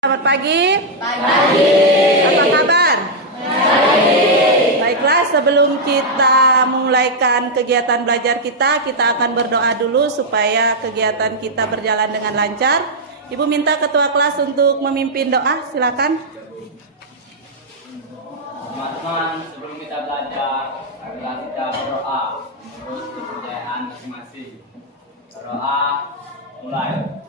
Selamat pagi. Pagi. Apa kabar? Baik. Baiklah, sebelum kita memulaikan kegiatan belajar kita akan berdoa dulu supaya kegiatan kita berjalan dengan lancar. Ibu minta ketua kelas untuk memimpin doa, silakan. Teman-teman, sebelum kita belajar, marilah kita berdoa menurut kepercayaan masing-masing. Berdoa, mulai.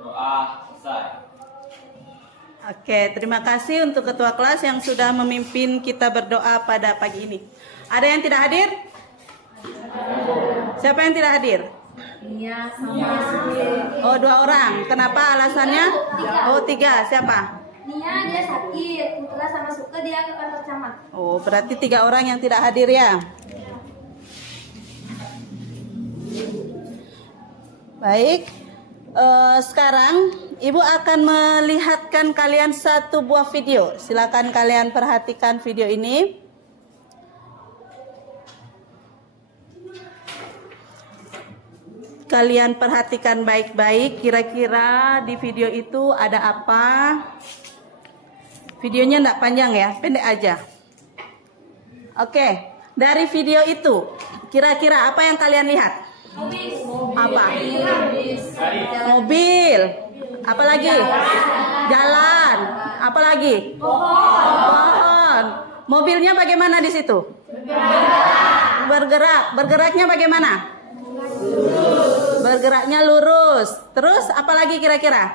Doa selesai. Oke, terima kasih untuk ketua kelas yang sudah memimpin kita berdoa pada pagi ini. Ada yang tidak hadir? Siapa yang tidak hadir? Iya, sama. Oh, 2 orang. Kenapa alasannya? Oh, 3. Siapa? Nia dia sakit, Putra sama Suka dia ke kantor camat. Oh, berarti 3 orang yang tidak hadir ya. Baik. Sekarang Ibu akan melihatkan kalian satu buah video. Silakan kalian perhatikan video ini. Kalian perhatikan baik-baik, kira-kira di video itu ada apa? Videonya enggak panjang ya, pendek aja. Oke, dari video itu kira-kira apa yang kalian lihat? Apa? Mobil. Apa lagi? Jalan. Apa lagi? Pohon. Mobilnya bagaimana di situ? Bergerak. Bergeraknya bagaimana? Bergeraknya lurus. Terus apa lagi kira-kira?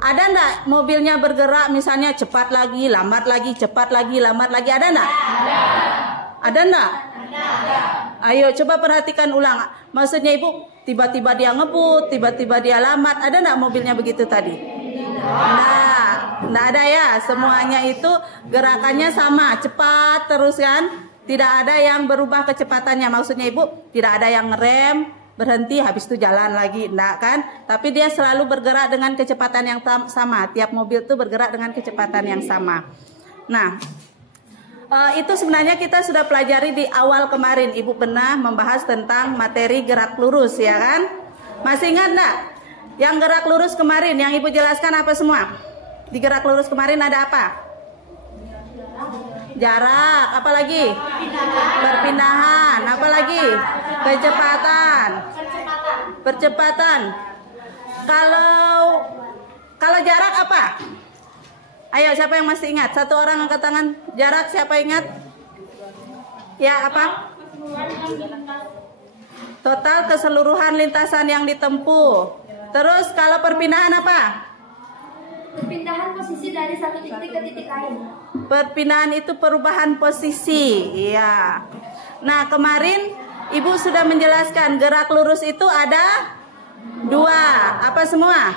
Ada enggak mobilnya bergerak misalnya cepat lagi, lambat lagi, cepat lagi, lambat lagi? Ada enggak? Ada enggak? Ayo coba perhatikan ulang. Maksudnya Ibu, tiba-tiba dia ngebut, tiba-tiba dia lambat. Ada enggak mobilnya begitu tadi? Enggak ada ya. Semuanya itu gerakannya sama, cepat terus kan? Tidak ada yang berubah kecepatannya. Maksudnya Ibu, tidak ada yang ngerem, berhenti habis itu jalan lagi, enggak kan? Tapi dia selalu bergerak dengan kecepatan yang sama. Tiap mobil itu bergerak dengan kecepatan yang sama. Nah, itu sebenarnya kita sudah pelajari di awal kemarin. Ibu pernah membahas tentang materi gerak lurus ya kan? Masih ingat enggak? Yang gerak lurus kemarin yang Ibu jelaskan apa semua? Di gerak lurus kemarin ada apa? Jarak, apa lagi? Perpindahan, apa lagi? Kecepatan. Percepatan. Kalau jarak apa? Ayo, siapa yang masih ingat? Satu orang angkat tangan. Jarak, siapa ingat? Ya, apa? Total keseluruhan lintasan yang ditempuh. Terus kalau perpindahan apa? Perpindahan posisi dari satu titik ke titik lain. Perpindahan itu perubahan posisi. Iya. Nah, kemarin Ibu sudah menjelaskan gerak lurus itu ada 2. Apa semua?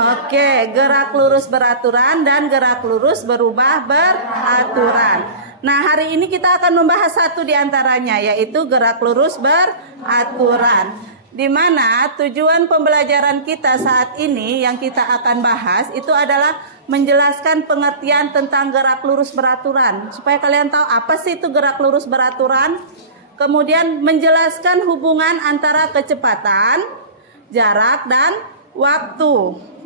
Oke, gerak lurus beraturan dan gerak lurus berubah beraturan. Nah, hari ini kita akan membahas satu di antaranya, yaitu gerak lurus beraturan. Di mana tujuan pembelajaran kita saat ini yang kita akan bahas itu adalah menjelaskan pengertian tentang gerak lurus beraturan. Supaya kalian tahu apa sih itu gerak lurus beraturan. Kemudian menjelaskan hubungan antara kecepatan, jarak dan waktu.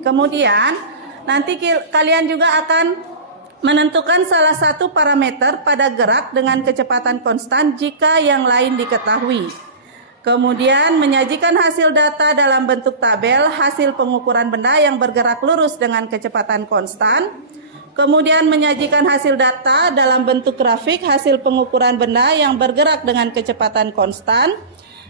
Kemudian nanti kalian juga akan menentukan salah satu parameter pada gerak dengan kecepatan konstan jika yang lain diketahui. Kemudian menyajikan hasil data dalam bentuk tabel hasil pengukuran benda yang bergerak lurus dengan kecepatan konstan. Kemudian menyajikan hasil data dalam bentuk grafik hasil pengukuran benda yang bergerak dengan kecepatan konstan.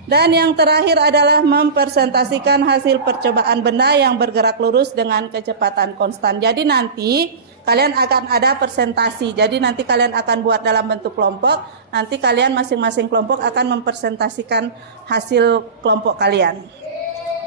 Dan yang terakhir adalah mempresentasikan hasil percobaan benda yang bergerak lurus dengan kecepatan konstan. Jadi nanti kalian akan ada presentasi. Jadi nanti kalian akan buat dalam bentuk kelompok. Nanti kalian masing-masing kelompok akan mempresentasikan hasil kelompok kalian.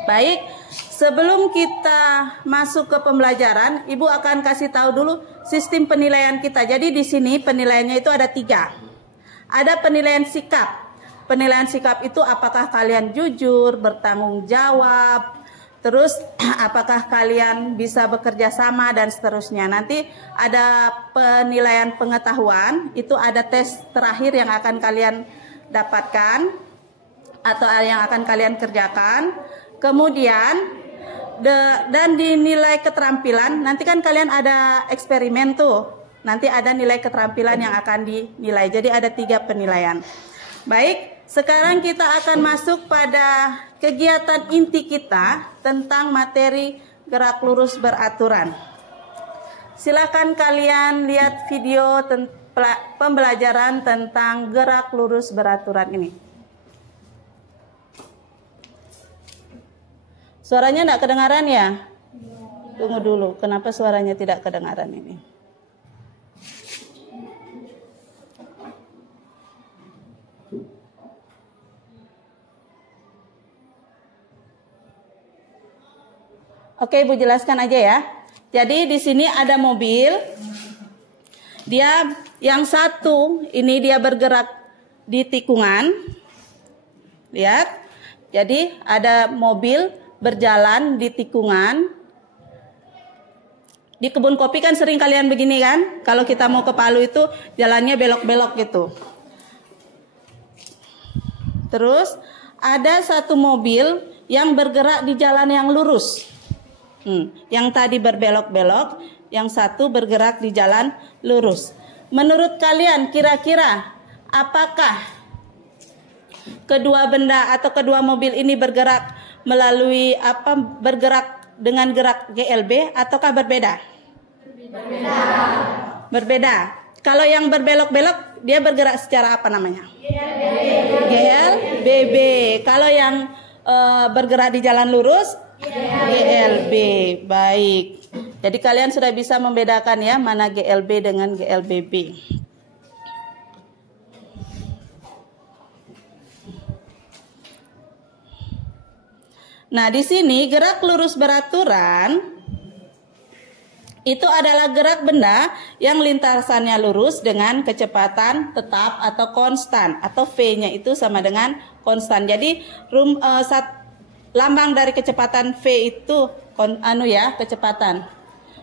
Baik, sebelum kita masuk ke pembelajaran, Ibu akan kasih tahu dulu sistem penilaian kita. Jadi di sini penilaiannya itu ada 3. Ada penilaian sikap. Penilaian sikap itu apakah kalian jujur, bertanggung jawab, terus apakah kalian bisa bekerja sama dan seterusnya. Nanti ada penilaian pengetahuan, itu ada tes terakhir yang akan kalian dapatkan atau yang akan kalian kerjakan. Kemudian dan di nilai keterampilan, nanti kan kalian ada eksperimen tuh. Nanti ada nilai keterampilan yang akan dinilai. Jadi ada 3 penilaian. Baik, sekarang kita akan masuk pada kegiatan inti kita tentang materi gerak lurus beraturan. Silakan kalian lihat video pembelajaran tentang gerak lurus beraturan ini. Suaranya tidak kedengaran ya? Tunggu dulu, kenapa suaranya tidak kedengaran ini? Oke, Ibu jelaskan aja ya. Jadi di sini ada mobil. Dia yang satu ini dia bergerak di tikungan. Lihat. Jadi ada mobil berjalan di tikungan. Di kebun kopi kan sering kalian begini kan? Kalau kita mau ke Palu itu jalannya belok-belok gitu. Terus ada satu mobil yang bergerak di jalan yang lurus. Yang tadi berbelok-belok, yang satu bergerak di jalan lurus. Menurut kalian kira-kira apakah kedua benda atau kedua mobil ini bergerak melalui bergerak dengan gerak GLB ataukah berbeda? Berbeda. Kalau yang berbelok-belok dia bergerak secara apa namanya? GLBB. Kalau yang bergerak di jalan lurus GLB. Baik. Jadi kalian sudah bisa membedakan ya mana GLB dengan GLBB. Nah, di sini gerak lurus beraturan itu adalah gerak benda yang lintasannya lurus dengan kecepatan tetap atau konstan, atau V-nya itu sama dengan konstan. Jadi lambang dari kecepatan V itu kecepatan.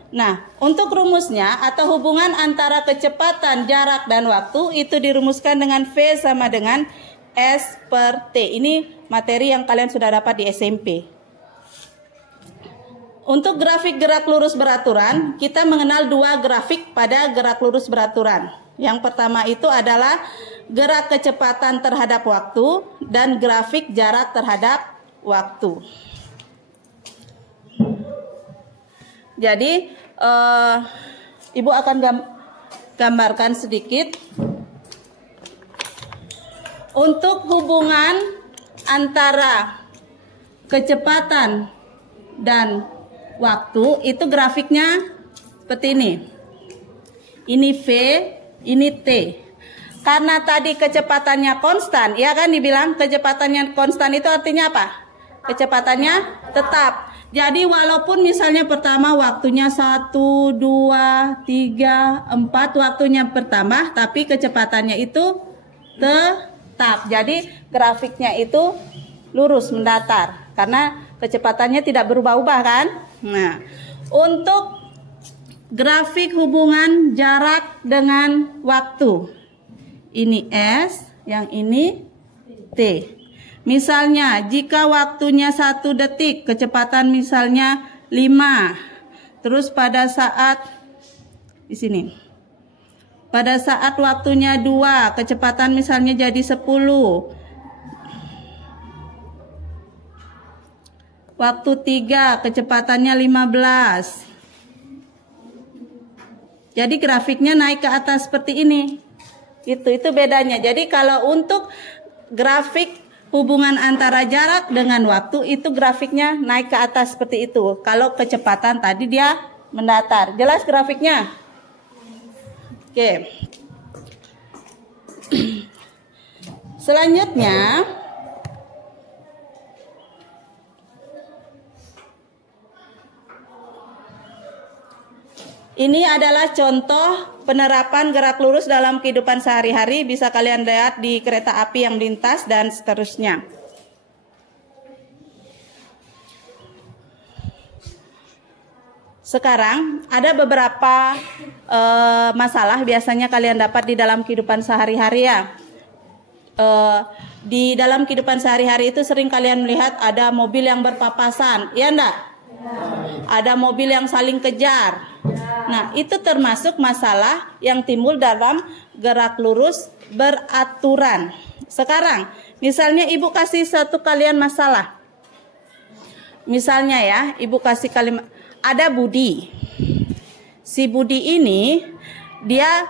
Nah, untuk rumusnya atau hubungan antara kecepatan, jarak, dan waktu itu dirumuskan dengan V sama dengan S per T. Ini materi yang kalian sudah dapat di SMP. Untuk grafik gerak lurus beraturan, kita mengenal 2 grafik pada gerak lurus beraturan. Yang pertama itu adalah gerak kecepatan terhadap waktu dan grafik jarak terhadap waktu. Jadi Ibu akan gambarkan sedikit untuk hubungan antara kecepatan dan waktu. Itu grafiknya seperti ini. Ini V, ini T. Karena tadi kecepatannya konstan, ya kan dibilang kecepatannya konstan itu artinya apa? Kecepatannya tetap. Jadi walaupun misalnya pertama waktunya 1, 2, 3, 4 waktunya bertambah, tapi kecepatannya itu tetap. Jadi grafiknya itu lurus mendatar karena kecepatannya tidak berubah-ubah kan? Nah, untuk grafik hubungan jarak dengan waktu. Ini S, yang ini T. Misalnya, jika waktunya 1 detik, kecepatan misalnya 5. Terus pada saat di sini. Pada saat waktunya 2, kecepatan misalnya jadi 10. Waktu 3, kecepatannya 15. Jadi grafiknya naik ke atas seperti ini. Itu bedanya. Jadi kalau untuk grafik hubungan antara jarak dengan waktu itu grafiknya naik ke atas seperti itu. Kalau kecepatan tadi dia mendatar. Jelas grafiknya? Oke. Selanjutnya ini adalah contoh penerapan gerak lurus dalam kehidupan sehari-hari. Bisa kalian lihat di kereta api yang lintas dan seterusnya. Sekarang ada beberapa masalah biasanya kalian dapat di dalam kehidupan sehari-hari ya. Di dalam kehidupan sehari-hari itu sering kalian melihat ada mobil yang berpapasan, ya enggak? Ada mobil yang saling kejar. Nah, itu termasuk masalah yang timbul dalam gerak lurus beraturan. Sekarang, misalnya ibu kasih satu kalian masalah. Misalnya ya, ibu kasih kalimat, ada Budi. Si Budi ini dia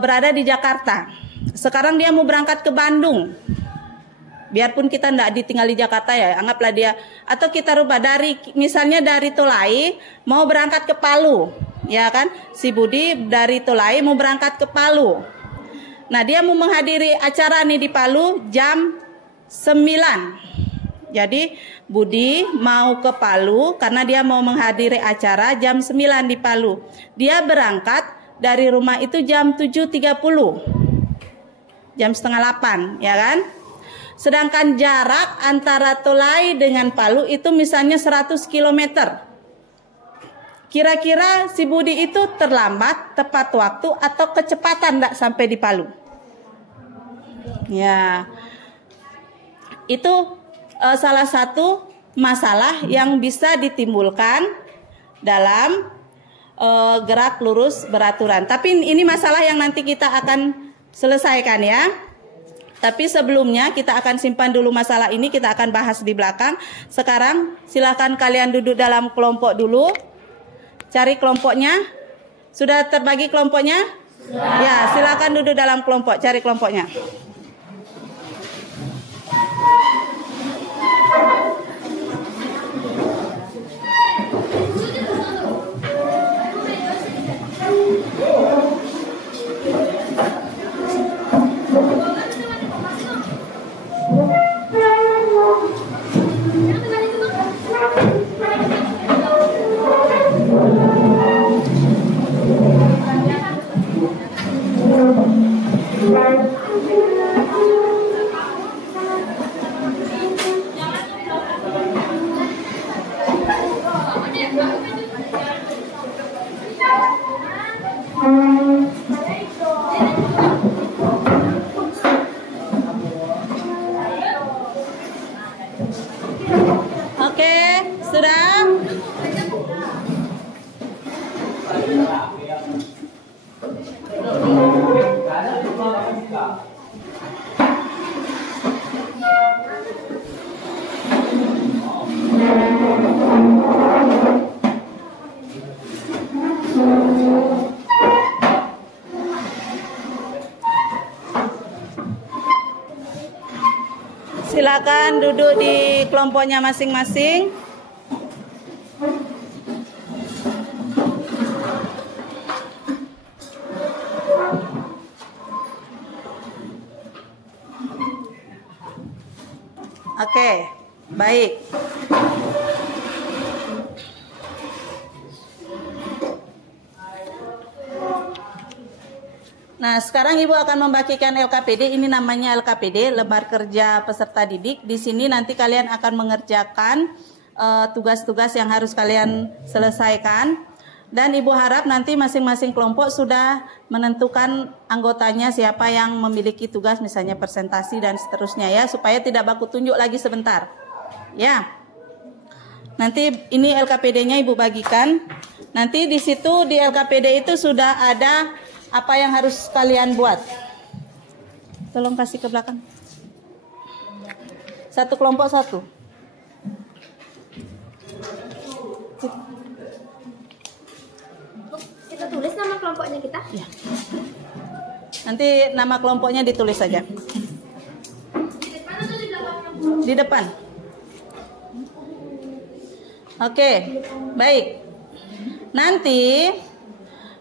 berada di Jakarta. Sekarang dia mau berangkat ke Bandung. Biarpun kita tidak ditinggal di Jakarta ya, anggaplah dia, atau kita rubah misalnya dari Tolai mau berangkat ke Palu, ya kan? Si Budi dari Tolai mau berangkat ke Palu. Nah, dia mau menghadiri acara nih di Palu jam 9. Jadi Budi mau ke Palu karena dia mau menghadiri acara jam 9 di Palu. Dia berangkat dari rumah itu jam 7.30. Jam setengah 8, ya kan? Sedangkan jarak antara Tolai dengan Palu itu misalnya 100 km. Kira-kira si Budi itu terlambat, tepat waktu, atau kecepatan tidak sampai di Palu? Ya, itu salah satu masalah yang bisa ditimbulkan dalam gerak lurus beraturan. Tapi ini masalah yang nanti kita akan selesaikan ya. Tapi sebelumnya kita akan simpan dulu masalah ini, kita akan bahas di belakang. Sekarang silakan kalian duduk dalam kelompok dulu. Cari kelompoknya. Sudah terbagi kelompoknya? Ya, silakan duduk dalam kelompok, cari kelompoknya. Oke, sudah? Silakan duduk di kelompoknya masing-masing. Oke, baik. Nah, sekarang Ibu akan membagikan LKPD. Ini namanya LKPD, lembar kerja peserta didik. Di sini nanti kalian akan mengerjakan tugas-tugas yang harus kalian selesaikan. Dan Ibu harap nanti masing-masing kelompok sudah menentukan anggotanya siapa yang memiliki tugas misalnya presentasi dan seterusnya ya, supaya tidak baku tunjuk lagi sebentar. Ya. Nanti ini LKPD-nya Ibu bagikan. Nanti di situ di LKPD itu sudah ada apa yang harus kalian buat. Tolong kasih ke belakang. Satu kelompok satu. Kita tulis nama kelompoknya kita. Ya. Nanti nama kelompoknya ditulis saja. Di depan atau di belakang? Di depan. Oke, baik. Nanti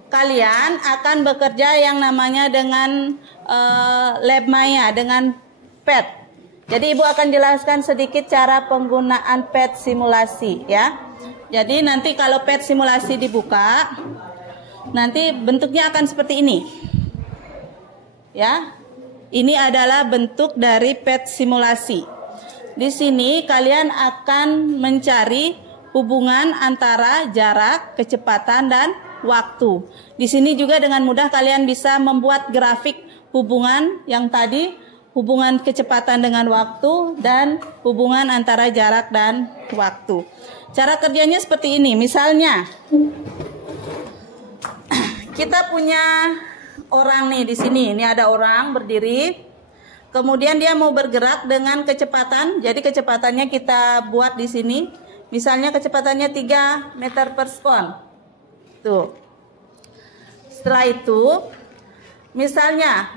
kalian akan bekerja yang namanya dengan Lab Maya, dengan PET. Jadi Ibu akan jelaskan sedikit cara penggunaan PET simulasi ya. Jadi nanti kalau PET simulasi dibuka, nanti bentuknya akan seperti ini. Ya. Ini adalah bentuk dari PET simulasi. Di sini kalian akan mencari hubungan antara jarak, kecepatan, dan waktu. Di sini juga dengan mudah kalian bisa membuat grafik hubungan yang tadi, hubungan kecepatan dengan waktu, dan hubungan antara jarak dan waktu. Cara kerjanya seperti ini. Misalnya, kita punya orang nih di sini. Ini ada orang berdiri. Kemudian dia mau bergerak dengan kecepatan. Jadi kecepatannya kita buat di sini. Misalnya kecepatannya 3 meter per sekon. Tuh. Setelah itu, misalnya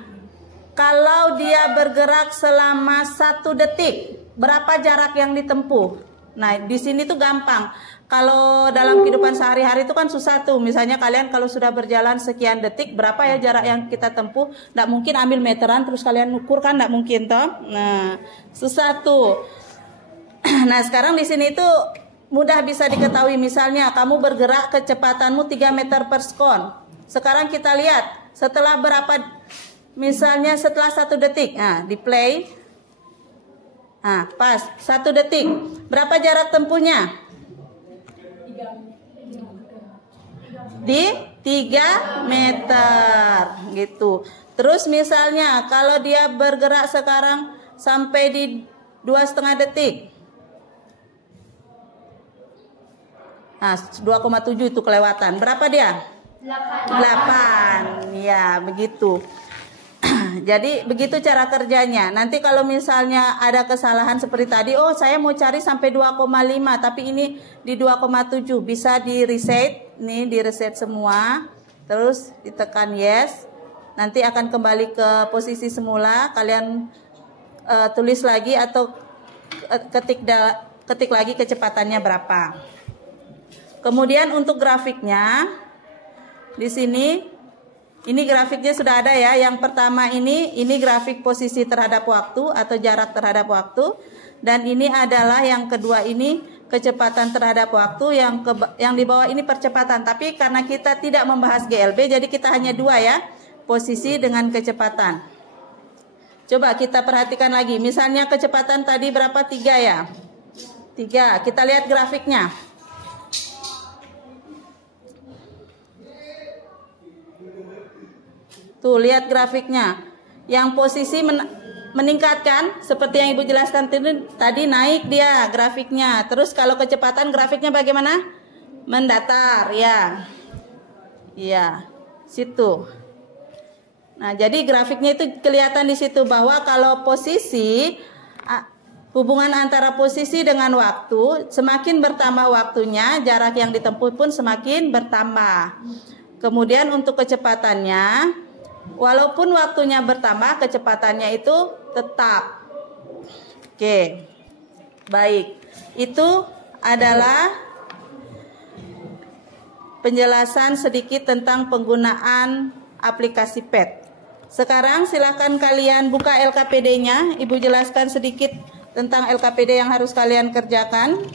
kalau dia bergerak selama 1 detik, berapa jarak yang ditempuh? Nah, di sini tuh gampang. Kalau dalam kehidupan sehari-hari itu kan susah tuh. Misalnya kalian kalau sudah berjalan sekian detik, berapa ya jarak yang kita tempuh? Nggak mungkin ambil meteran terus kalian ukur kan, nggak mungkin toh. Nah, susah tuh. Nah, sekarang di sini tuh mudah bisa diketahui. Misalnya kamu bergerak kecepatanmu 3 meter per sekon. Sekarang kita lihat setelah berapa, misalnya setelah 1 detik. Nah, di play. Nah, pas 1 detik. Berapa jarak tempuhnya? Di 3 meter gitu. Terus misalnya kalau dia bergerak sekarang sampai di 2,5 detik. Nah, 2,7 itu kelewatan. Berapa dia? 8. Ya, begitu. Jadi begitu cara kerjanya. Nanti kalau misalnya ada kesalahan seperti tadi, oh saya mau cari sampai 2,5 tapi ini di 2,7, bisa di reset. Nih di reset semua. Terus ditekan yes. Nanti akan kembali ke posisi semula. Kalian tulis lagi atau ketik lagi kecepatannya berapa. Kemudian untuk grafiknya di sini, ini grafiknya sudah ada ya. Yang pertama ini grafik posisi terhadap waktu atau jarak terhadap waktu, dan ini adalah yang kedua ini kecepatan terhadap waktu, yang di bawah ini percepatan. Tapi karena kita tidak membahas GLB, jadi kita hanya 2 ya, posisi dengan kecepatan. Coba kita perhatikan lagi. Misalnya kecepatan tadi berapa? 3 ya. 3. Kita lihat grafiknya. Tuh, lihat grafiknya. Yang posisi meningkatkan, seperti yang Ibu jelaskan tadi, naik dia grafiknya. Terus kalau kecepatan grafiknya bagaimana? Mendatar, ya. Iya, situ. Nah, jadi grafiknya itu kelihatan di situ bahwa kalau posisi, hubungan antara posisi dengan waktu, semakin bertambah waktunya, jarak yang ditempuh pun semakin bertambah. Kemudian untuk kecepatannya, walaupun waktunya bertambah, kecepatannya itu tetap. Oke, baik. Itu adalah penjelasan sedikit tentang penggunaan aplikasi PET. Sekarang silakan kalian buka LKPD-nya. Ibu jelaskan sedikit tentang LKPD yang harus kalian kerjakan.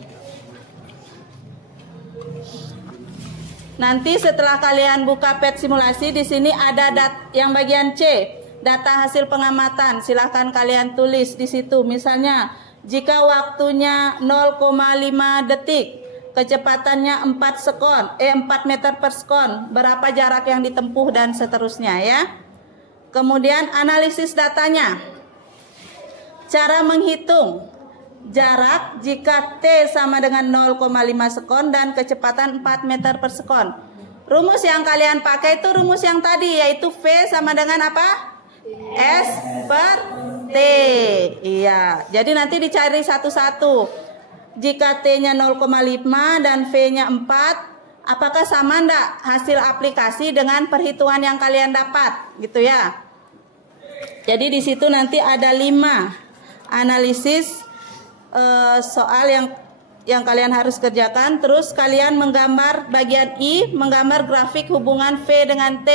Nanti setelah kalian buka PET simulasi, di sini ada yang bagian C, data hasil pengamatan. Silahkan kalian tulis di situ. Misalnya, jika waktunya 0,5 detik, kecepatannya 4 meter per sekon, berapa jarak yang ditempuh dan seterusnya ya. Kemudian analisis datanya. Cara menghitung jarak jika T sama dengan 0,5 sekon dan kecepatan 4 meter per sekon. Rumus yang kalian pakai itu rumus yang tadi, yaitu V sama dengan apa? S per T. Iya, jadi nanti dicari satu-satu. Jika T-nya 0,5 dan V-nya 4, apakah sama enggak hasil aplikasi dengan perhitungan yang kalian dapat, gitu ya. Jadi di situ nanti ada 5 analisis soal yang kalian harus kerjakan. Terus kalian menggambar bagian I, menggambar grafik hubungan V dengan T.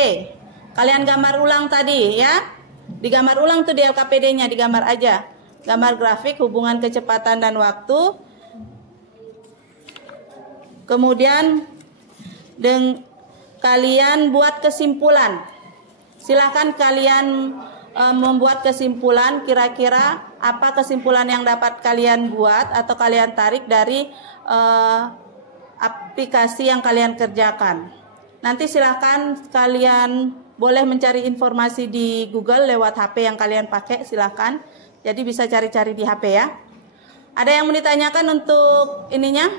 Kalian gambar ulang tadi ya. Digambar ulang tuh di LKPD-nya, digambar aja. Gambar grafik hubungan kecepatan dan waktu. Kemudian kalian buat kesimpulan. Silahkan kalian membuat kesimpulan, kira-kira apa kesimpulan yang dapat kalian buat atau kalian tarik dari aplikasi yang kalian kerjakan. Nanti silahkan kalian boleh mencari informasi di Google lewat HP yang kalian pakai, silahkan. Jadi bisa cari-cari di HP ya. Ada yang mau ditanyakan untuk ininya?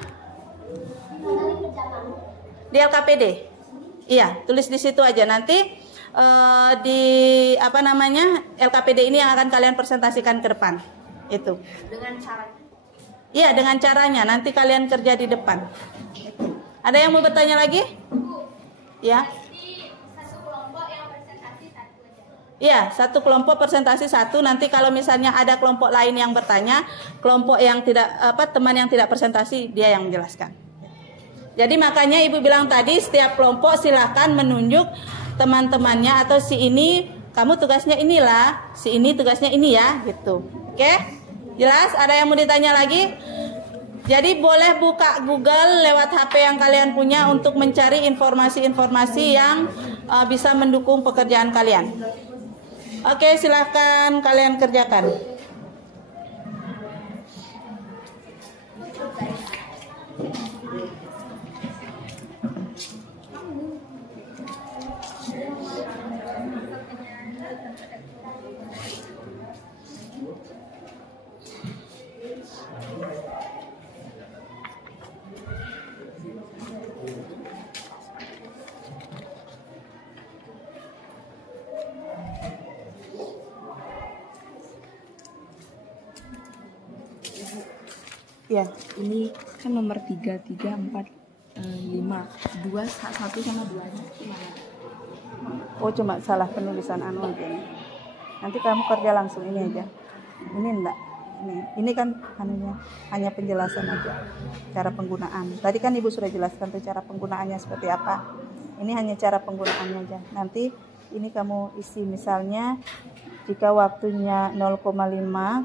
Di LKPD. Iya, tulis di situ aja. Nanti di apa namanya LKPD ini yang akan kalian presentasikan ke depan. Itu. Dengan cara. Iya, dengan caranya. Nanti kalian kerja di depan. Ada yang mau bertanya lagi? Ya. Iya, satu kelompok presentasi satu. Nanti kalau misalnya ada kelompok lain yang bertanya, kelompok yang tidak teman yang tidak presentasi, dia yang menjelaskan. Jadi makanya Ibu bilang tadi, setiap kelompok silahkan menunjuk teman-temannya atau si ini kamu tugasnya inilah, si ini tugasnya ini ya, gitu. Oke? Jelas? Ada yang mau ditanya lagi? Jadi boleh buka Google lewat HP yang kalian punya untuk mencari informasi-informasi yang bisa mendukung pekerjaan kalian. Oke, silahkan kalian kerjakan. Ya, ini kan nomor 3, 4, 5, 2, 1 sama 2-nya gimana? Oh, cuma salah penulisan anu aja nih. Nanti kamu kerja langsung ini aja. Ini enggak. Ini kan anunya hanya penjelasan aja. Cara penggunaan. Tadi kan Ibu sudah jelaskan tuh cara penggunaannya seperti apa. Ini hanya cara penggunaannya aja. Nanti ini kamu isi misalnya jika waktunya 0,5,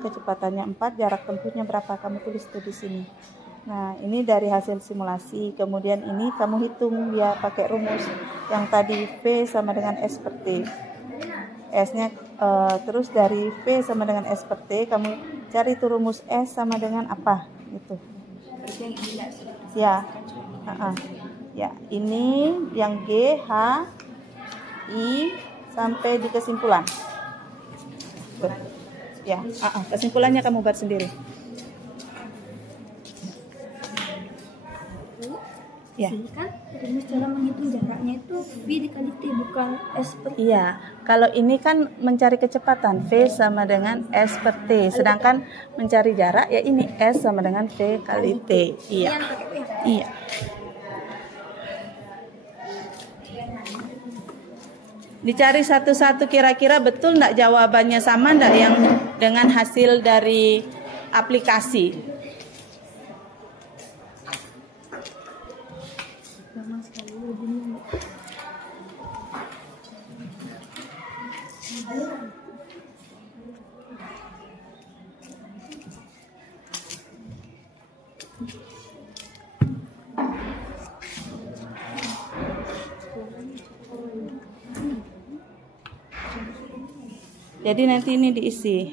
kecepatannya 4, jarak tempuhnya berapa? Kamu tulis tuh di sini. Nah, ini dari hasil simulasi. Kemudian ini kamu hitung ya pakai rumus yang tadi V sama dengan S per T. S-nya terus dari V sama dengan S per T, kamu cari tuh rumus S sama dengan apa? Gitu. Ya. Ya, ini yang G, H, I sampai di kesimpulan. Ya, kesimpulannya kamu buat sendiri. Ya. Kan rumus cara menghitung jaraknya itu V dikali T, bukan S per T. Iya, kalau ini kan mencari kecepatan, V sama dengan S per T. Sedangkan mencari jarak ya ini S sama dengan V kali T. Iya. Iya. Dicari satu-satu kira-kira betul enggak jawabannya sama enggak yang dengan hasil dari aplikasi. Jadi nanti ini diisi.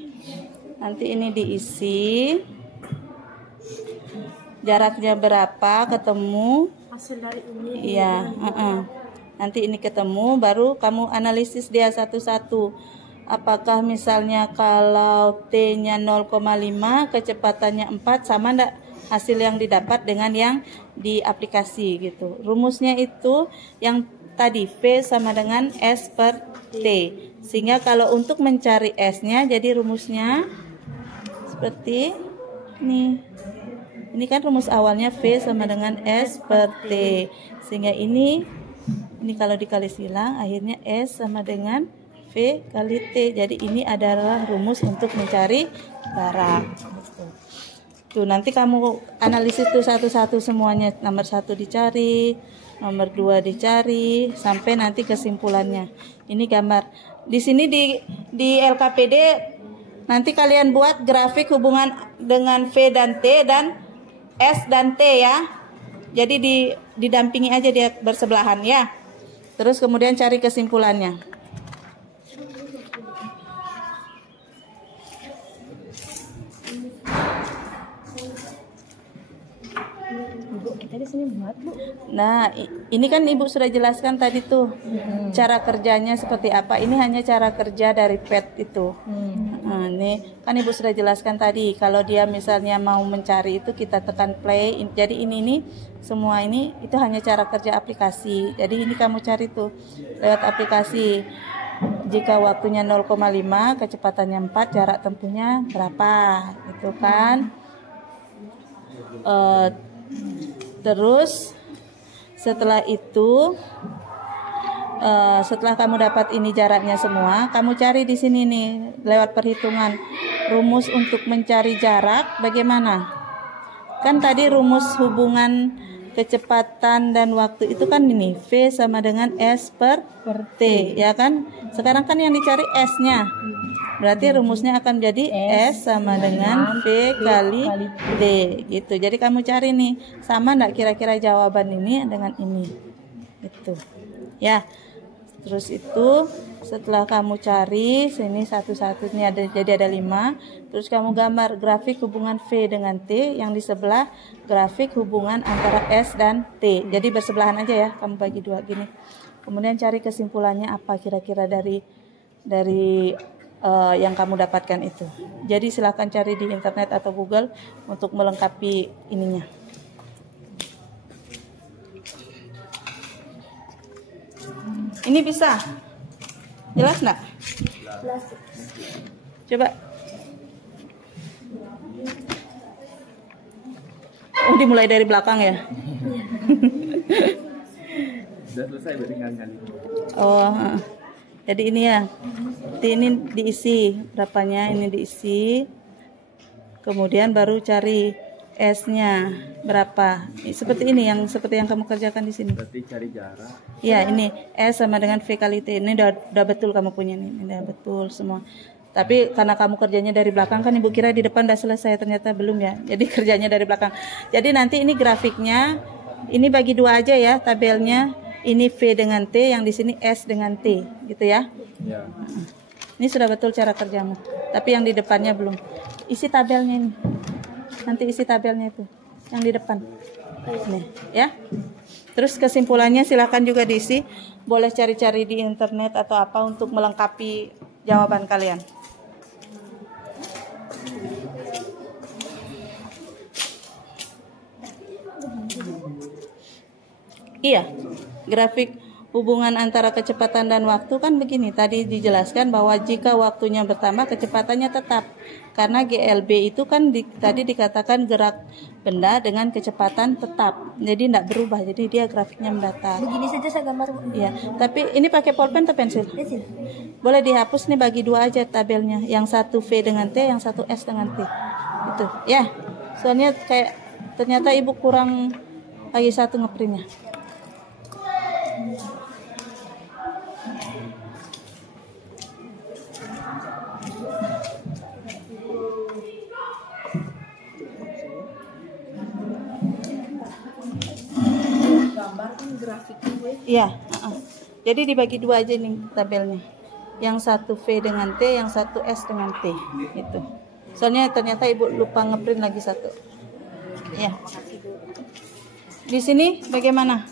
jaraknya berapa ketemu. Hasil dari ini. Iya, nanti ini ketemu, baru kamu analisis dia satu-satu. Apakah misalnya kalau T-nya 0,5, kecepatannya 4, sama enggak hasil yang didapat dengan yang di aplikasi gitu. Rumusnya itu yang tadi, V sama dengan S per T. Sehingga kalau untuk mencari S-nya, jadi rumusnya seperti ini. Ini kan rumus awalnya V sama dengan S per T. Sehingga ini kalau dikali silang akhirnya S sama dengan V kali T. Jadi ini adalah rumus untuk mencari jarak. Tuh, nanti kamu analisis tuh satu-satu semuanya. Nomor 1 dicari, nomor 2 dicari, sampai nanti kesimpulannya. Ini gambar. Di sini di LKPD nanti kalian buat grafik hubungan dengan V dan T dan S dan T ya. Jadi didampingi aja dia bersebelahan ya. Terus kemudian cari kesimpulannya. Ibu, kita di sini buat, Bu. Nah, ini kan Ibu sudah jelaskan tadi tuh cara kerjanya seperti apa. Ini hanya cara kerja dari PET itu. Nah, ini kan Ibu sudah jelaskan tadi. Kalau dia misalnya mau mencari itu kita tekan play. Jadi ini semua ini itu hanya cara kerja aplikasi. Jadi ini kamu cari tuh lewat aplikasi. Jika waktunya 0,5, kecepatannya 4, jarak tempuhnya berapa, gitu kan? Terus setelah itu setelah kamu dapat ini jaraknya semua, kamu cari di sini nih lewat perhitungan rumus untuk mencari jarak bagaimana? Kan tadi rumus hubungan kecepatan dan waktu itu kan ini V sama dengan S per T, ya kan? Sekarang kan yang dicari S-nya. Berarti rumusnya akan jadi S sama dengan V kali D gitu. Jadi kamu cari nih, sama enggak kira-kira jawaban ini dengan ini. Itu. Ya. Terus itu setelah kamu cari sini satu-satu ini jadi ada 5. Terus kamu gambar grafik hubungan V dengan T, yang di sebelah grafik hubungan antara S dan T. Jadi bersebelahan aja ya, kamu bagi 2 gini. Kemudian cari kesimpulannya apa kira-kira dari yang kamu dapatkan itu. Jadi silahkan cari di internet atau Google untuk melengkapi ininya. Ini bisa? Jelas nggak? Jelas. Coba. Oh, dimulai dari belakang ya? Sudah selesai berarti kali. Oh, jadi ini ya. Ini diisi berapanya, ini diisi. Kemudian baru cari S-nya berapa. Seperti ini seperti yang kamu kerjakan di sini. Berarti cari jarak. Ya, ini S sama dengan V kali T. Ini udah betul kamu punya nih. Ini udah betul semua. Tapi karena kamu kerjanya dari belakang kan Ibu kira di depan udah selesai, ternyata belum ya. Jadi kerjanya dari belakang. Jadi nanti ini grafiknya ini bagi 2 aja ya tabelnya. Ini V dengan T, yang di sini S dengan T, gitu ya. Ya. Ini sudah betul cara kerjamu. Tapi yang di depannya belum. Isi tabelnya ini. Nanti isi tabelnya itu yang di depan. Nih, ya. Terus kesimpulannya silakan juga diisi. Boleh cari-cari di internet atau apa untuk melengkapi jawaban kalian. Iya, grafik hubungan antara kecepatan dan waktu kan begini. Tadi dijelaskan bahwa jika waktunya bertambah, kecepatannya tetap. Karena GLB itu kan tadi dikatakan gerak benda dengan kecepatan tetap. Jadi tidak berubah, jadi dia grafiknya mendatar. Begini saja saya gambar, Bu. Iya, tapi ini pakai pulpen atau pensil? Pensil. Boleh dihapus nih, bagi 2 aja tabelnya. Yang satu V dengan T, yang satu S dengan T. Itu, ya. Soalnya kayak ternyata Ibu kurang lagi 1 ngeprintnya. Gambarkan grafiknya, Bu. Iya, jadi dibagi 2 aja nih tabelnya. Yang satu V dengan T, yang satu S dengan T. Itu. Soalnya ternyata Ibu lupa ngeprint lagi 1. Ya. Di sini bagaimana?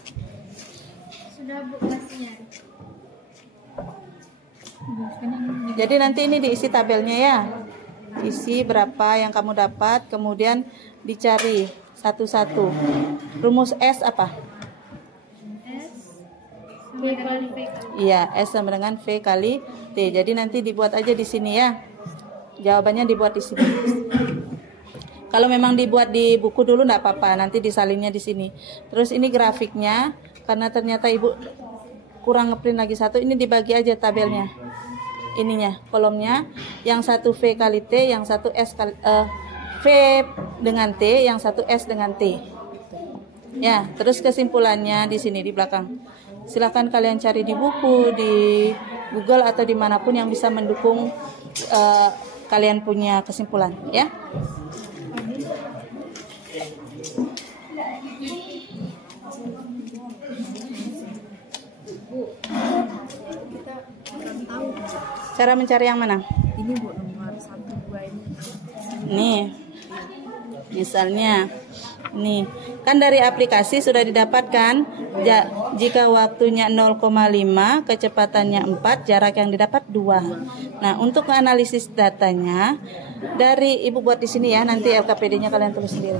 Sudah Bu kelasnya. Jadi nanti ini diisi tabelnya ya. Isi berapa yang kamu dapat, kemudian dicari satu-satu. Rumus S apa? V kali V. Iya, S sama dengan V kali T. Jadi nanti dibuat aja di sini ya. Jawabannya dibuat di sini. Kalau memang dibuat di buku dulu enggak apa-apa, nanti disalinnya di sini. Terus ini grafiknya, karena ternyata Ibu kurang ngeprint lagi satu, ini dibagi aja tabelnya. Ininya, kolomnya, yang satu V kali T, yang satu S kali V dengan T, yang satu S dengan T. Ya, terus kesimpulannya di sini di belakang. Silakan kalian cari di buku, di Google atau dimanapun yang bisa mendukung kalian punya kesimpulan, ya. Cara mencari yang mana? Ini Bu nomor 1, 2 ini. Nih, misalnya, nih, kan dari aplikasi sudah didapatkan jika waktunya 0,5, kecepatannya 4, jarak yang didapat 2. Nah, untuk analisis datanya, dari Ibu buat di sini ya, nanti LKPD-nya kalian tulis sendiri.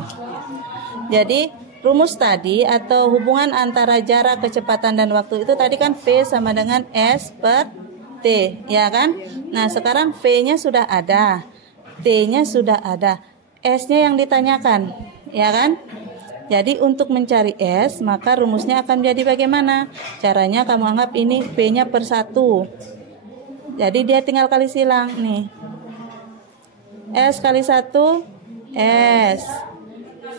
Jadi, rumus tadi atau hubungan antara jarak, kecepatan, dan waktu itu tadi kan V sama dengan S per T, ya kan? Nah, sekarang V-nya sudah ada, T-nya sudah ada, S-nya yang ditanyakan, ya kan? Jadi untuk mencari S, maka rumusnya akan jadi bagaimana? Caranya kamu anggap ini V-nya per 1. Jadi dia tinggal kali silang nih. S kali 1, S.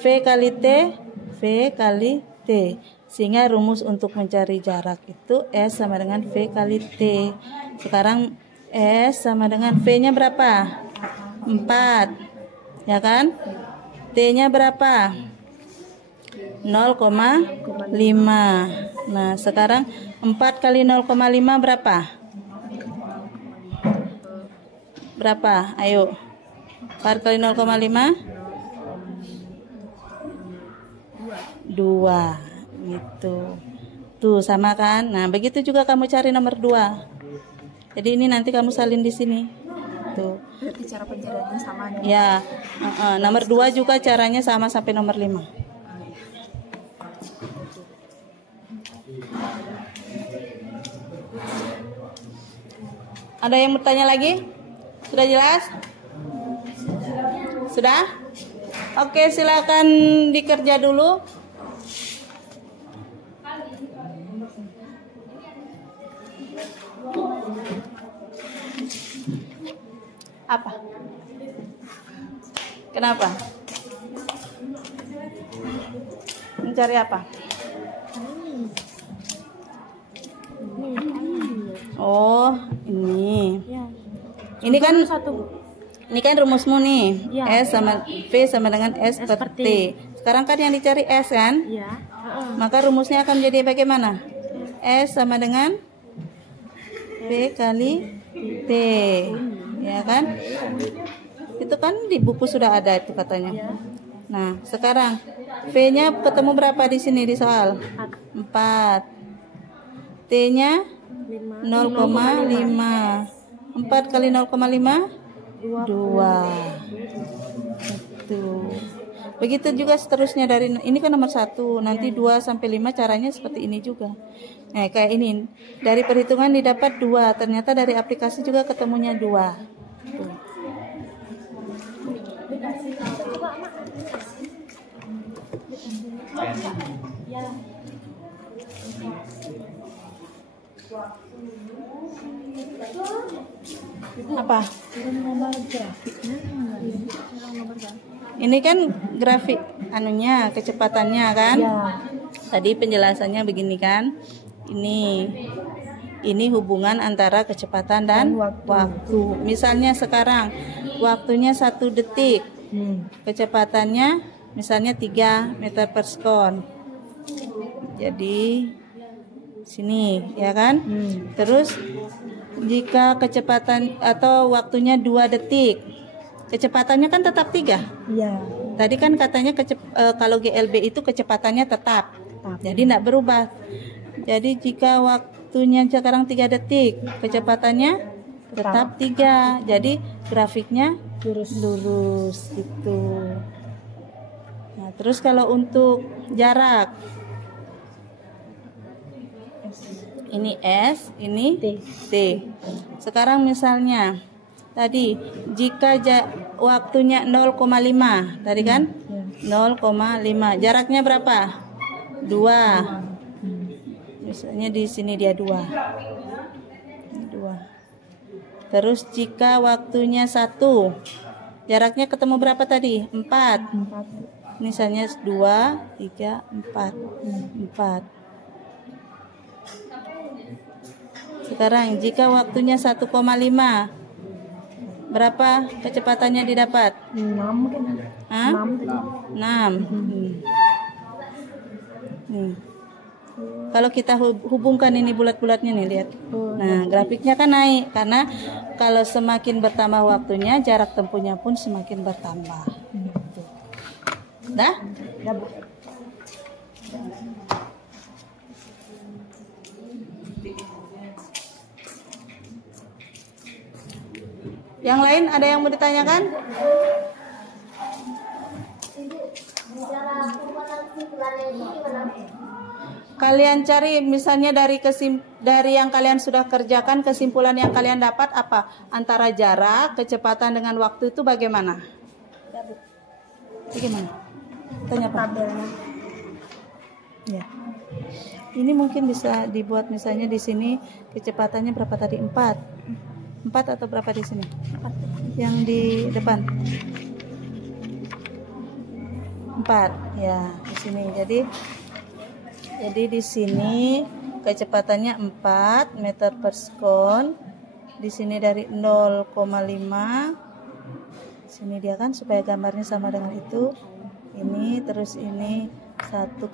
V kali T, V kali T. Sehingga rumus untuk mencari jarak itu S sama dengan V kali T. Sekarang S sama dengan V-nya berapa? 4. Ya kan? T-nya berapa? 0,5. Nah, sekarang 4 kali 0,5 berapa? Berapa? Ayo. 4 kali 0,5? 2. Gitu. Tuh, sama kan? Nah, begitu juga kamu cari nomor 2. Jadi ini nanti kamu salin di sini. Tuh. Berarti cara pencariannya sama nih. Ya, nomor 2 juga caranya sama sampai nomor 5. Ada yang bertanya lagi? Sudah jelas? Sudah? Oke, silakan dikerja dulu. Apa? Kenapa? Mencari apa? Oh, ini. Ini kan rumusmu nih. S sama V sama dengan S per T. Sekarang kan yang dicari S kan? Maka rumusnya akan jadi bagaimana? S sama dengan V kali T. Ya kan? Itu kan di buku sudah ada itu katanya. Nah, sekarang V-nya ketemu berapa di sini di soal? 4. T-nya 0,5. 4 kali 0,5? 2. Tuh. Begitu juga seterusnya dari ini kan nomor 1. Nanti 2 sampai 5 caranya seperti ini juga. Nah, kayak ini. Dari perhitungan didapat 2. Ternyata dari aplikasi juga ketemunya 2. Tuh. Apa? Ini kan grafik anunya, kecepatannya kan? Tadi penjelasannya begini kan? Ini hubungan antara kecepatan dan waktu. Misalnya sekarang waktunya 1 detik. Kecepatannya misalnya 3 meter per sekon. Jadi sini ya kan? Terus jika kecepatan atau waktunya 2 detik, kecepatannya kan tetap 3. Tadi kan katanya kalau GLB itu kecepatannya tetap. Jadi tidak berubah. Jadi jika waktunya sekarang 3 detik, kecepatannya tetap 3. Jadi grafiknya lurus gitu. Nah, terus kalau untuk jarak, ini S, ini T. Sekarang misalnya tadi jika waktunya 0,5 tadi kan 0,5, jaraknya berapa? 2. Misalnya di sini dia 2. Terus jika waktunya 1, jaraknya ketemu berapa tadi? 4. Misalnya 2, 3, 4. Sekarang jika waktunya 1,5, berapa kecepatannya didapat? 6 kan? 6. Nih. Kalau kita hubungkan ini bulat-bulatnya nih, lihat. Nah, grafiknya kan naik karena kalau semakin bertambah waktunya, jarak tempuhnya pun semakin bertambah. Dah? Yang lain ada yang mau ditanyakan? Kalian cari misalnya dari yang kalian sudah kerjakan, kesimpulan yang kalian dapat apa? Antara jarak, kecepatan dengan waktu itu bagaimana? Bagaimana? Tanya Pak. Ya. Ini mungkin bisa dibuat misalnya di sini kecepatannya berapa tadi? 4 atau berapa di sini? 4. Yang di depan. 4. Ya, di sini. Jadi di sini kecepatannya 4 meter per sekon. Di sini dari 0,5. Sini dia kan supaya gambarnya sama dengan itu. Ini terus ini 1,0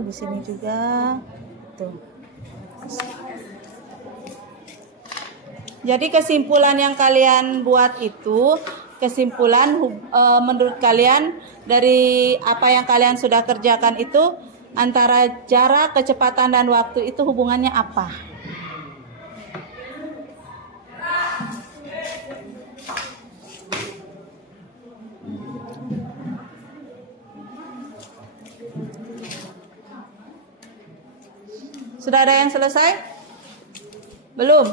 di sini juga. Tuh. Jadi kesimpulan yang kalian buat itu kesimpulan menurut kalian dari apa yang kalian sudah kerjakan itu antara jarak, kecepatan dan waktu itu hubungannya apa? Sudah ada yang selesai? Belum?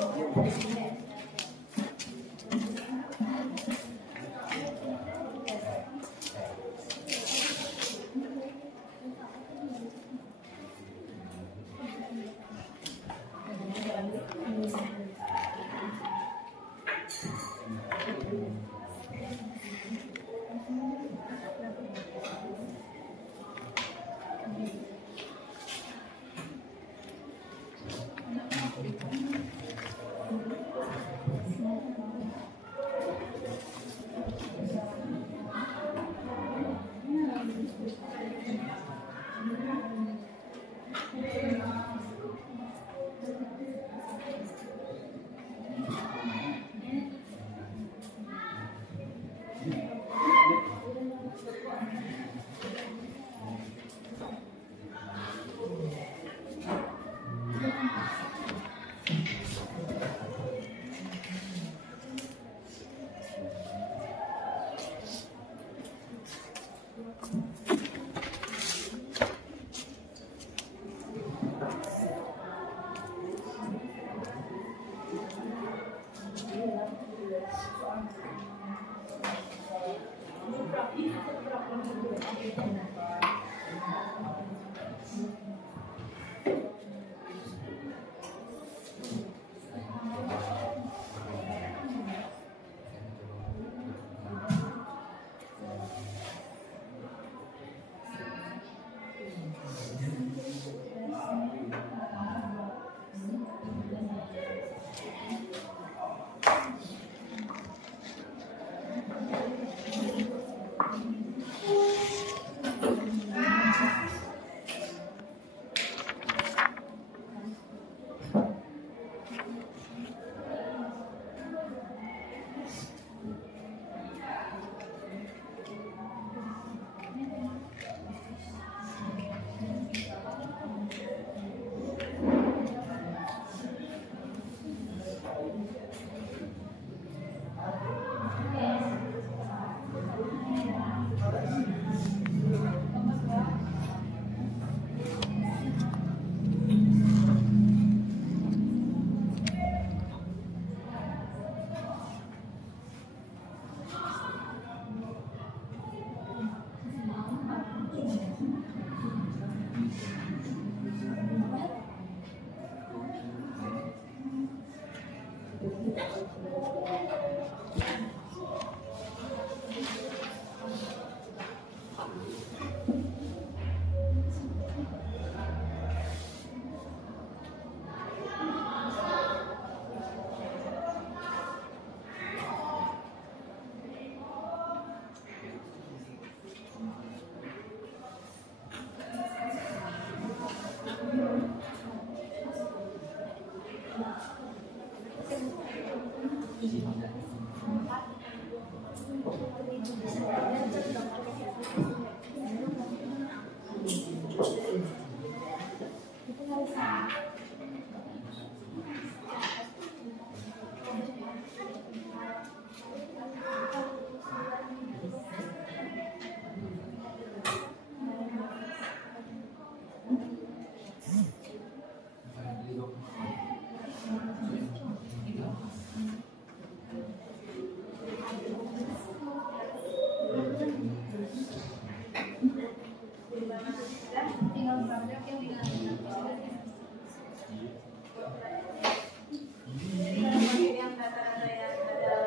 Yang data-data yang ada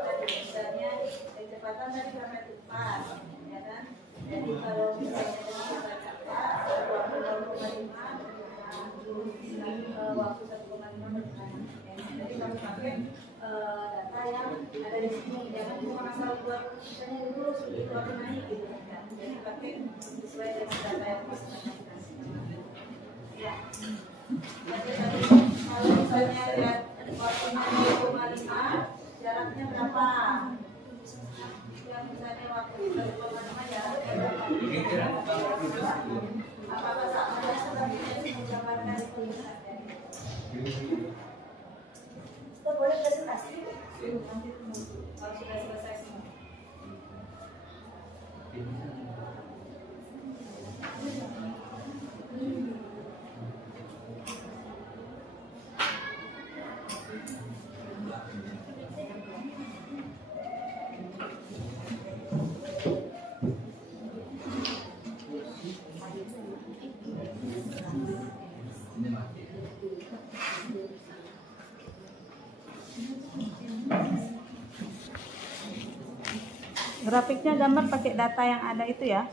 tadi misalnya kecepatan tadi karena cepat, ya kan? Jadi kalau misalnya dengan kata cepat, waktu 0,5 waktu 1,5 berjalan. Jadi kamu pakai data yang ada di sini, jangan cuma asal buat misalnya dulu begitu aku naik gitu kan. Jadi pakai sesuai dengan data yang pas ya. Jadi tadi kalau misalnya lihat waktunya 2,5, jaraknya berapa? Yang misalnya waktu 2,5 jaraknya berapa? Apakah sama seperti yang digambarkan itu? Kita boleh presentasi? Nanti kalau sudah selesai semua. Grafiknya gambar pakai data yang ada itu ya.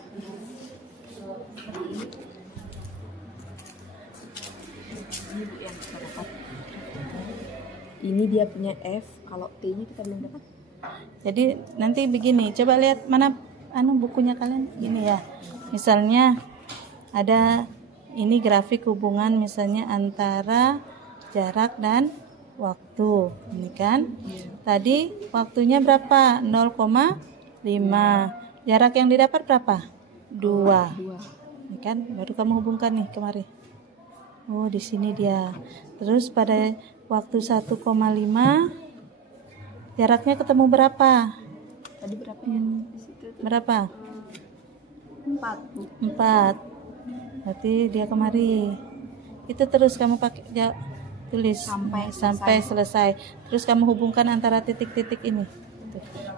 Ini dia punya F, kalau T-nya kita belum dapat. Jadi nanti begini, coba lihat mana bukunya kalian. Gini ya. Misalnya ada ini grafik hubungan misalnya antara jarak dan waktu. Ini kan. Tadi waktunya berapa? 0,5. Jarak yang didapat berapa? 2. Ini kan baru kamu hubungkan nih kemari. Oh, di sini dia. Terus pada waktu 1,5 jaraknya ketemu berapa? Tadi berapa ya? Di situ Berapa? 4. 4. Berarti dia kemari. Itu terus kamu pakai tulis sampai selesai. Terus kamu hubungkan antara titik-titik ini.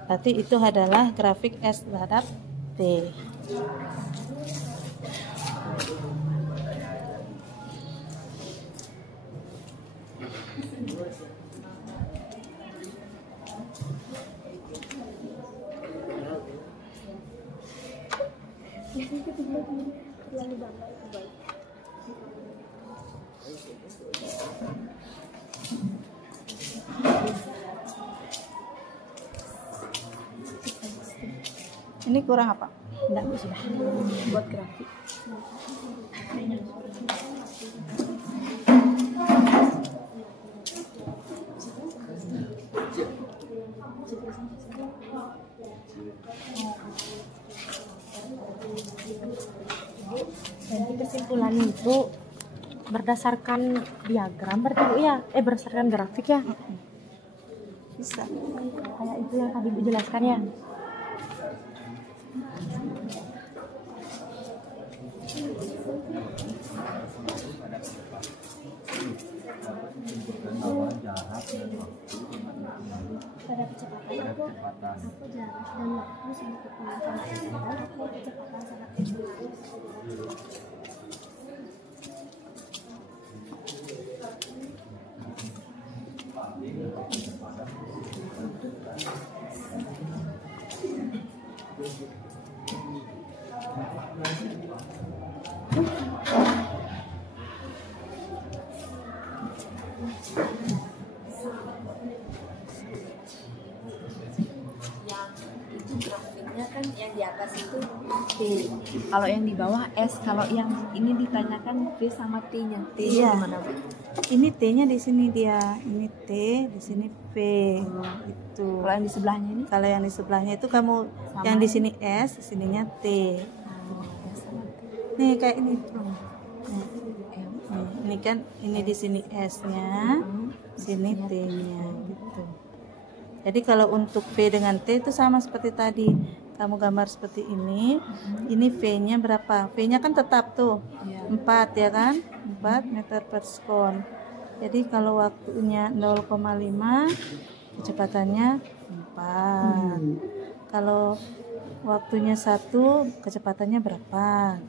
Berarti itu adalah grafik S terhadap T. Ini kurang apa? Enggak, sudah buat grafik. Jadi kesimpulan itu berdasarkan diagram berarti Bu ya? Berdasarkan grafik ya? Bisa. Kayak itu yang tadi Bu jelaskan ya? Pada kecepatan aku jarak dan waktu sangat kecepatan aku kecepatan sangat tinggi. Yang itu grafiknya kan yang di atas itu T, Kalau yang di bawah S, kalau yang ini ditanyakan V sama T-nya. T Iya. gimana, Bu? Ini T-nya di sini dia. Ini T, di sini V. Itu. Kalau yang di sebelahnya ini? Kalau yang di sebelahnya itu kamu Sama. yang di sini S, di sininya T. S sama T. Nih kayak ini tuh. Nih, M. ini kan ini di sini S-nya, sini T-nya gitu. Jadi kalau untuk V dengan T itu sama seperti tadi. Kamu gambar seperti ini. Ini V-nya berapa? V-nya kan tetap tuh. Iya. 4 ya kan? 4 meter per sekon. Jadi kalau waktunya 0,5, kecepatannya 4. Kalau waktunya 1, kecepatannya berapa?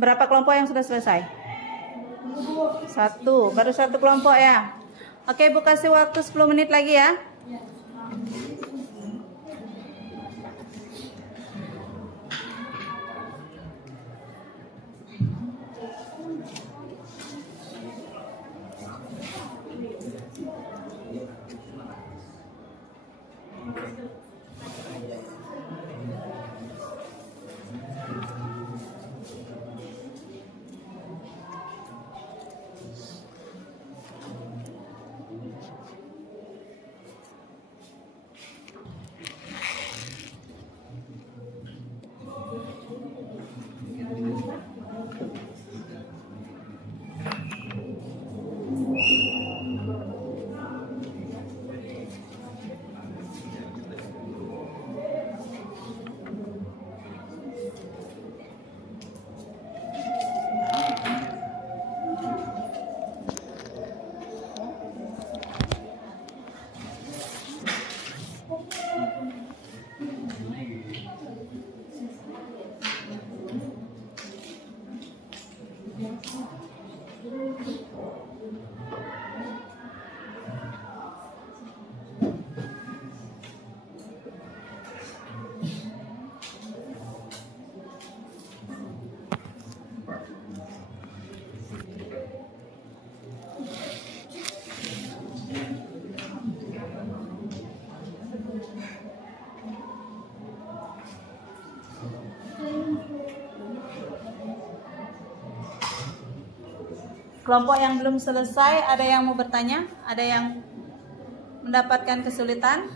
Berapa kelompok yang sudah selesai? 1, baru 1 kelompok ya. Oke, Bu kasih waktu 10 menit lagi ya. Kelompok yang belum selesai, ada yang mau bertanya? Ada yang mendapatkan kesulitan?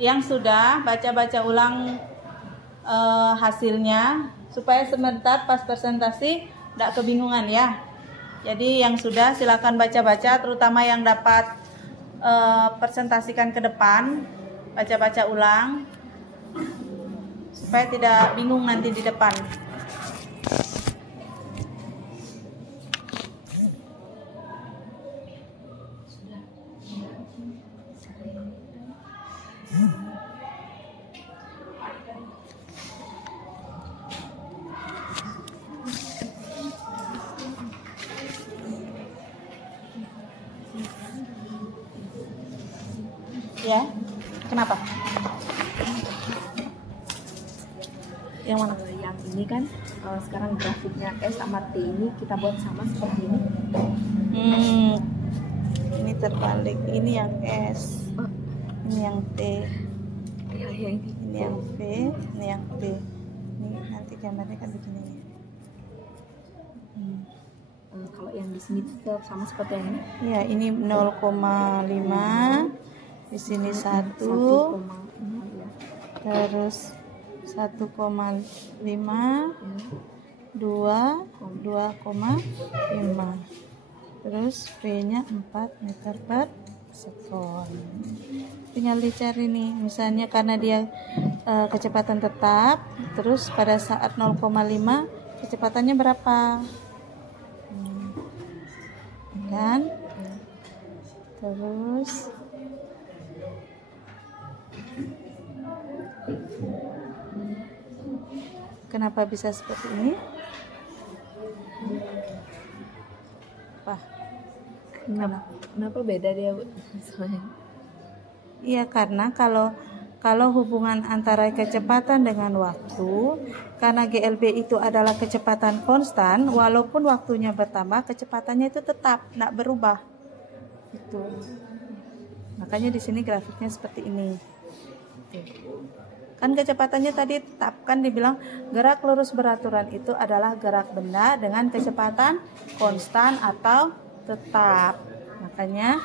Yang sudah baca-baca ulang hasilnya supaya sebentar pas presentasi tidak kebingungan ya. Jadi yang sudah silakan baca-baca, terutama yang dapat presentasikan ke depan, baca-baca ulang supaya tidak bingung nanti di depan. Ya, kenapa? Yang mana? Yang ini kan sekarang grafiknya S sama T ini kita buat sama seperti ini. Ini terbalik. Ini yang S. Ini yang T. Ya, ini. Ini yang V. Ini yang T. Ini nanti gambarnya kan begini. Kalau yang di sini tetap sama seperti yang ini. Ya, ini 0,5. Di sini 1. Ya. Terus 1,5. 2,5. Terus V-nya 4 meter per sekon. Tinggal dicari nih, misalnya karena dia kecepatan tetap, terus pada saat 0,5 kecepatannya berapa? Kan? Terus kenapa bisa seperti ini? Apa? Kenapa beda dia, Bu? Iya, karena kalau hubungan antara kecepatan dengan waktu, karena GLB itu adalah kecepatan konstan, walaupun waktunya bertambah, kecepatannya itu tetap tidak berubah. Itu. Makanya di sini grafiknya seperti ini. Kan kecepatannya tadi tetap, kan dibilang gerak lurus beraturan itu adalah gerak benda dengan kecepatan konstan atau tetap. Makanya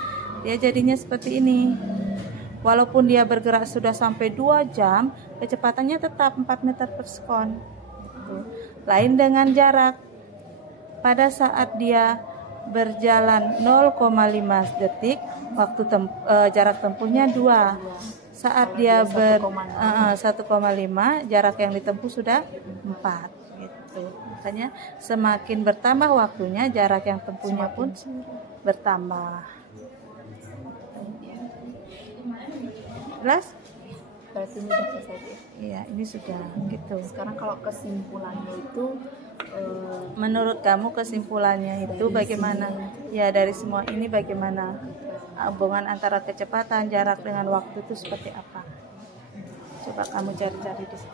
dia jadinya seperti ini. Walaupun dia bergerak sudah sampai 2 jam, kecepatannya tetap 4 meter per sekon. Lain dengan jarak. Pada saat dia berjalan 0,5 detik, jarak tempuhnya 2. Saat dia 1,5, jarak yang ditempuh sudah 4. Gitu. Makanya semakin bertambah waktunya, jarak yang tempuhnya pun bertambah. Jelas? Berarti ini sudah selesai ya? Iya, ini sudah gitu. Sekarang kalau kesimpulannya itu Menurut kamu kesimpulannya itu bagaimana? Ya, dari semua ini bagaimana hubungan antara kecepatan, jarak dengan waktu itu seperti apa? Coba kamu cari-cari di sini.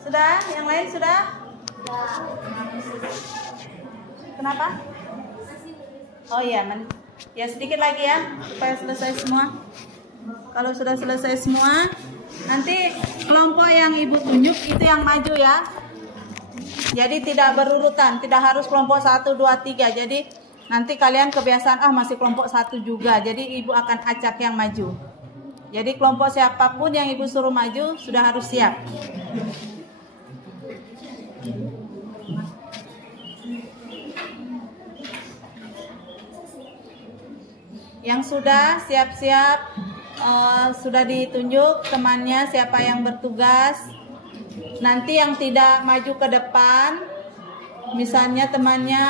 Sudah? Yang lain sudah? Kenapa? Oh iya, ya sedikit lagi ya supaya selesai semua. Kalau sudah selesai semua, nanti kelompok yang ibu tunjuk itu yang maju ya. Jadi tidak berurutan, tidak harus kelompok 1, 2, 3. Jadi nanti kalian kebiasaan masih kelompok 1 juga. Jadi ibu akan acak yang maju. Jadi kelompok siapapun yang ibu suruh maju sudah harus siap. Yang sudah siap-siap, sudah ditunjuk temannya siapa yang bertugas. Nanti yang tidak maju ke depan, misalnya temannya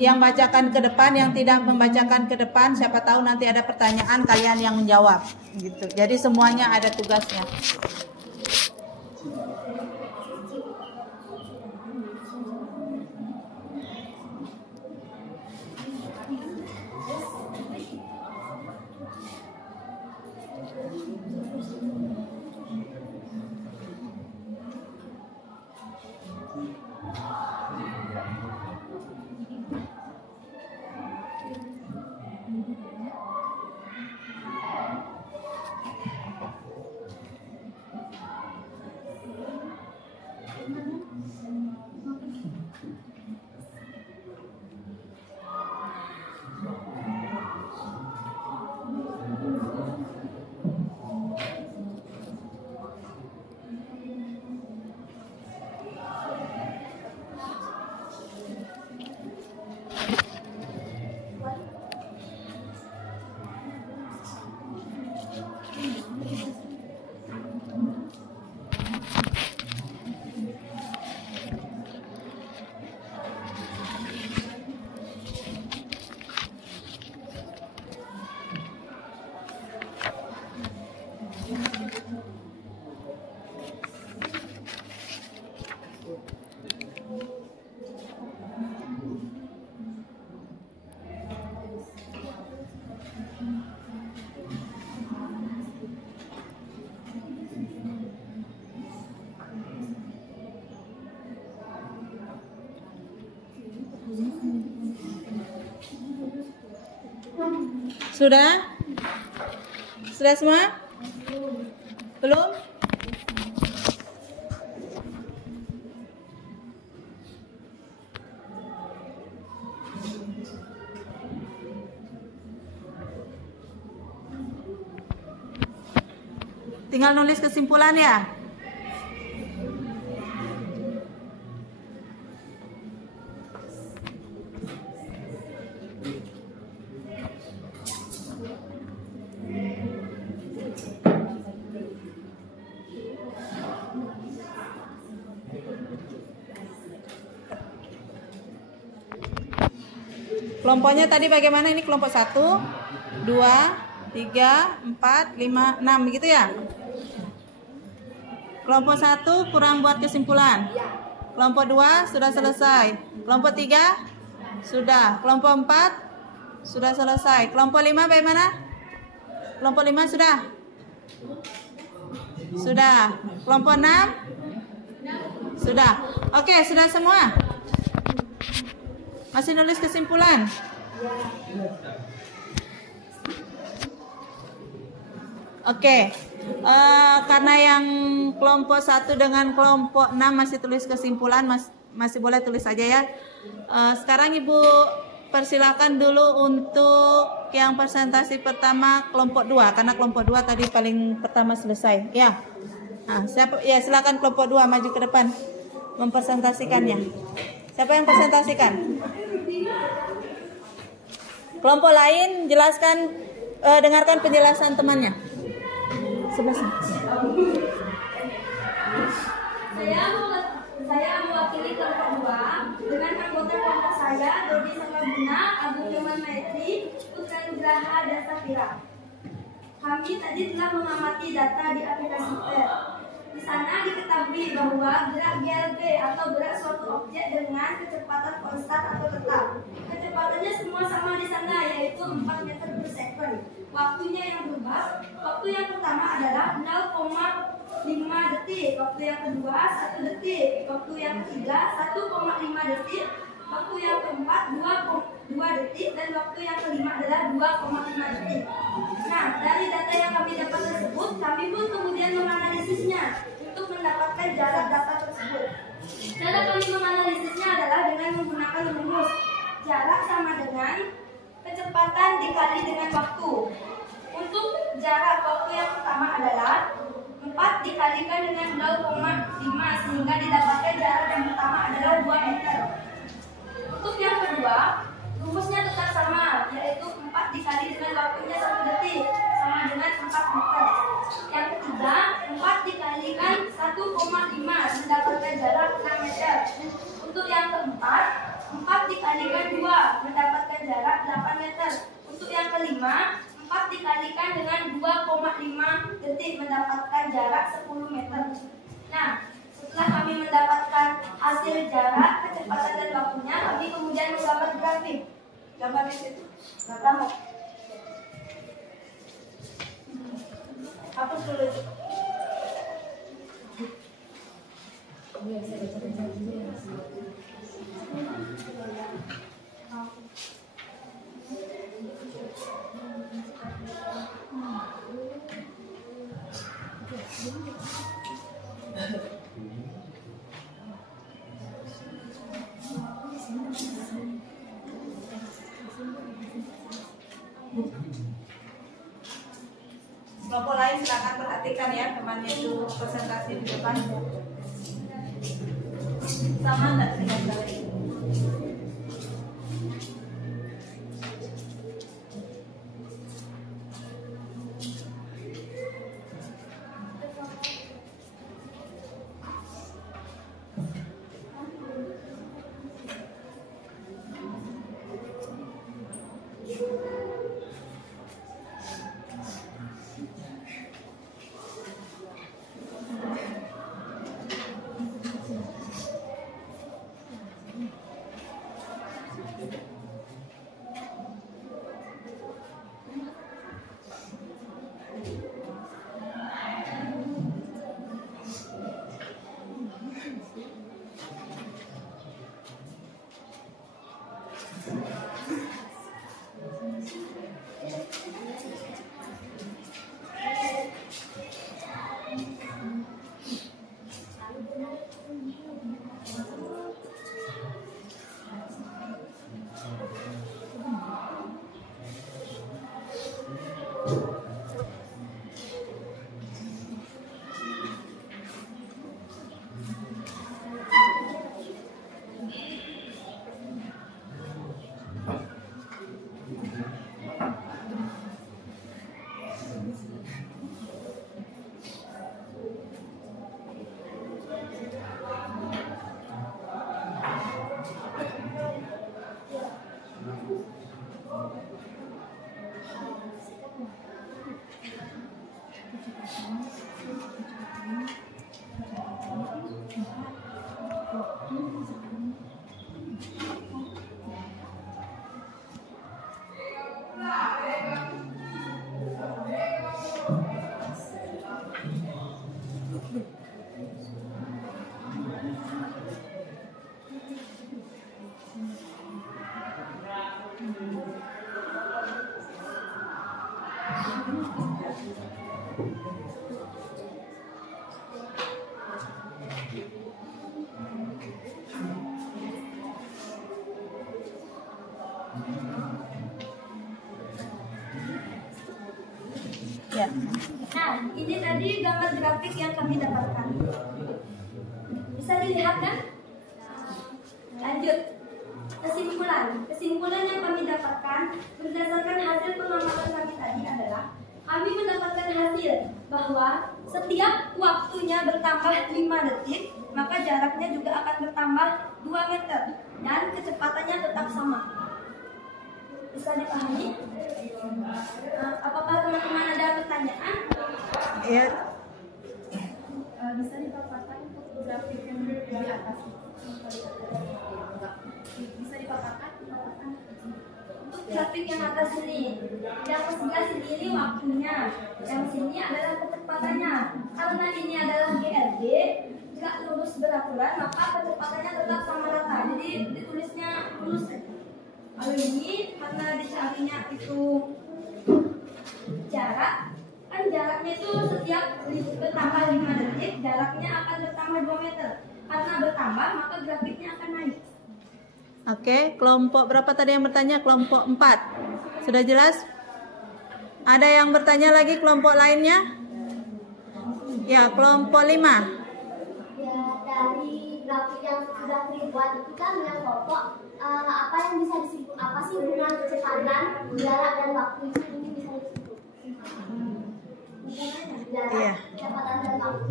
yang bacakan ke depan, yang tidak membacakan ke depan, siapa tahu nanti ada pertanyaan kalian yang menjawab gitu. Jadi semuanya ada tugasnya. Sudah? Sudah semua? Belum? Tinggal nulis kesimpulan ya. Kelompoknya tadi bagaimana? Ini kelompok 1, 2, 3, 4, 5, 6 begitu ya? Kelompok 1 kurang buat kesimpulan. Kelompok 2 sudah selesai. Kelompok 3 sudah. Kelompok 4 sudah selesai. Kelompok 5 bagaimana? Kelompok 5 sudah? Sudah. Kelompok 6 sudah. Oke, sudah semua? Masih nulis kesimpulan? Oke. Karena yang kelompok 1 dengan kelompok 6 masih tulis kesimpulan, masih boleh tulis saja ya. Sekarang Ibu persilakan dulu untuk yang presentasi pertama kelompok 2, karena kelompok 2 tadi paling pertama selesai ya. Nah, silakan kelompok 2 maju ke depan mempresentasikannya. Siapa yang presentasikan? Kelompok lain jelaskan, dengarkan penjelasan temannya. Sebelah sini. Saya mewakili kelompok 2 dengan anggota kelompok saya Dodi Sangabuna, Agung Yoman Maitri, Putra Nugraha dan Safira. Kami tadi telah mengamati data di aplikasi PER. Di sana diketahui bahwa gerak GLB atau gerak suatu objek dengan kecepatan konstan atau tetap. Kecepatannya semua sama di sana, yaitu 4 meter per second. Waktunya yang berubah. Waktu yang pertama adalah 0,5 detik. Waktu yang kedua 1 detik. Waktu yang ketiga 1,5 detik. Waktu yang keempat 2 detik. Dan waktu yang kelima adalah 2,5 detik. Nah, dari data yang kami dapat tersebut, kami pun kemudian menganalisisnya untuk mendapatkan jarak data tersebut. Cara kami menganalisisnya adalah dengan menggunakan rumus jarak sama dengan kecepatan dikali dengan waktu. Untuk jarak waktu yang pertama adalah 4 dikalikan dengan 0,5 sehingga didapatkan jarak yang pertama adalah 2 meter. Untuk yang kedua, rumusnya tetap sama, yaitu 4 dikali dengan waktunya 1 detik sama dengan 4 meter. Yang ketiga, 4 dikalikan 1,5 mendapatkan jarak 6 meter. Untuk yang keempat, 4 dikalikan 2 mendapatkan jarak 8 meter. Untuk yang kelima, 4 dikalikan dengan 2,5 detik mendapatkan jarak 10 meter. Nah, setelah kami mendapatkan hasil jarak, kecepatan dan waktunya, kami kemudian menggambar grafik. Gambar di situ. Gambar. Hapus dulu itu. Kelompok lain silakan perhatikan ya, temannya itu presentasi di depan. Sama enggak dengan kali? Ya. Nah, ini tadi gambar grafik yang kami dapatkan. Bisa dilihat kan? Lanjut. Kesimpulan yang kami dapatkan berdasarkan hasil pengamatan kami tadi adalah kami mendapatkan hasil bahwa setiap waktunya bertambah 5 detik, maka jaraknya juga akan bertambah 2 meter dan kecepatannya tetap sama. Bisa dipahami? Apakah teman-teman ada pertanyaan? Ya. Bisa dipaparkan untuk grafik yang di atas. Bisa dipaparkan? Untuk grafik yang atas ini, yang sebelah sini ini waktunya, yang sini adalah kecepatannya. Karena ini adalah GRD, jika lurus beraturan maka kecepatannya tetap sama rata. Jadi ditulisnya lurus. Kalau ini karena dicarinya itu jarak, kan jaraknya itu setiap bertambah 5 detik, jaraknya akan bertambah 2 meter. Karena bertambah maka grafiknya akan naik. Oke, kelompok berapa tadi yang bertanya? Kelompok 4. Sudah jelas? Ada yang bertanya lagi kelompok lainnya? Ya, kelompok 5. Ya, dari grafik yang sudah dibuat itu kan yang pokok apa yang bisa disimpul, apa sih hubungan kecepatan, jarak dan waktu itu mungkin bisa disimpul. Jarak, Iya. kecepatan dan waktu.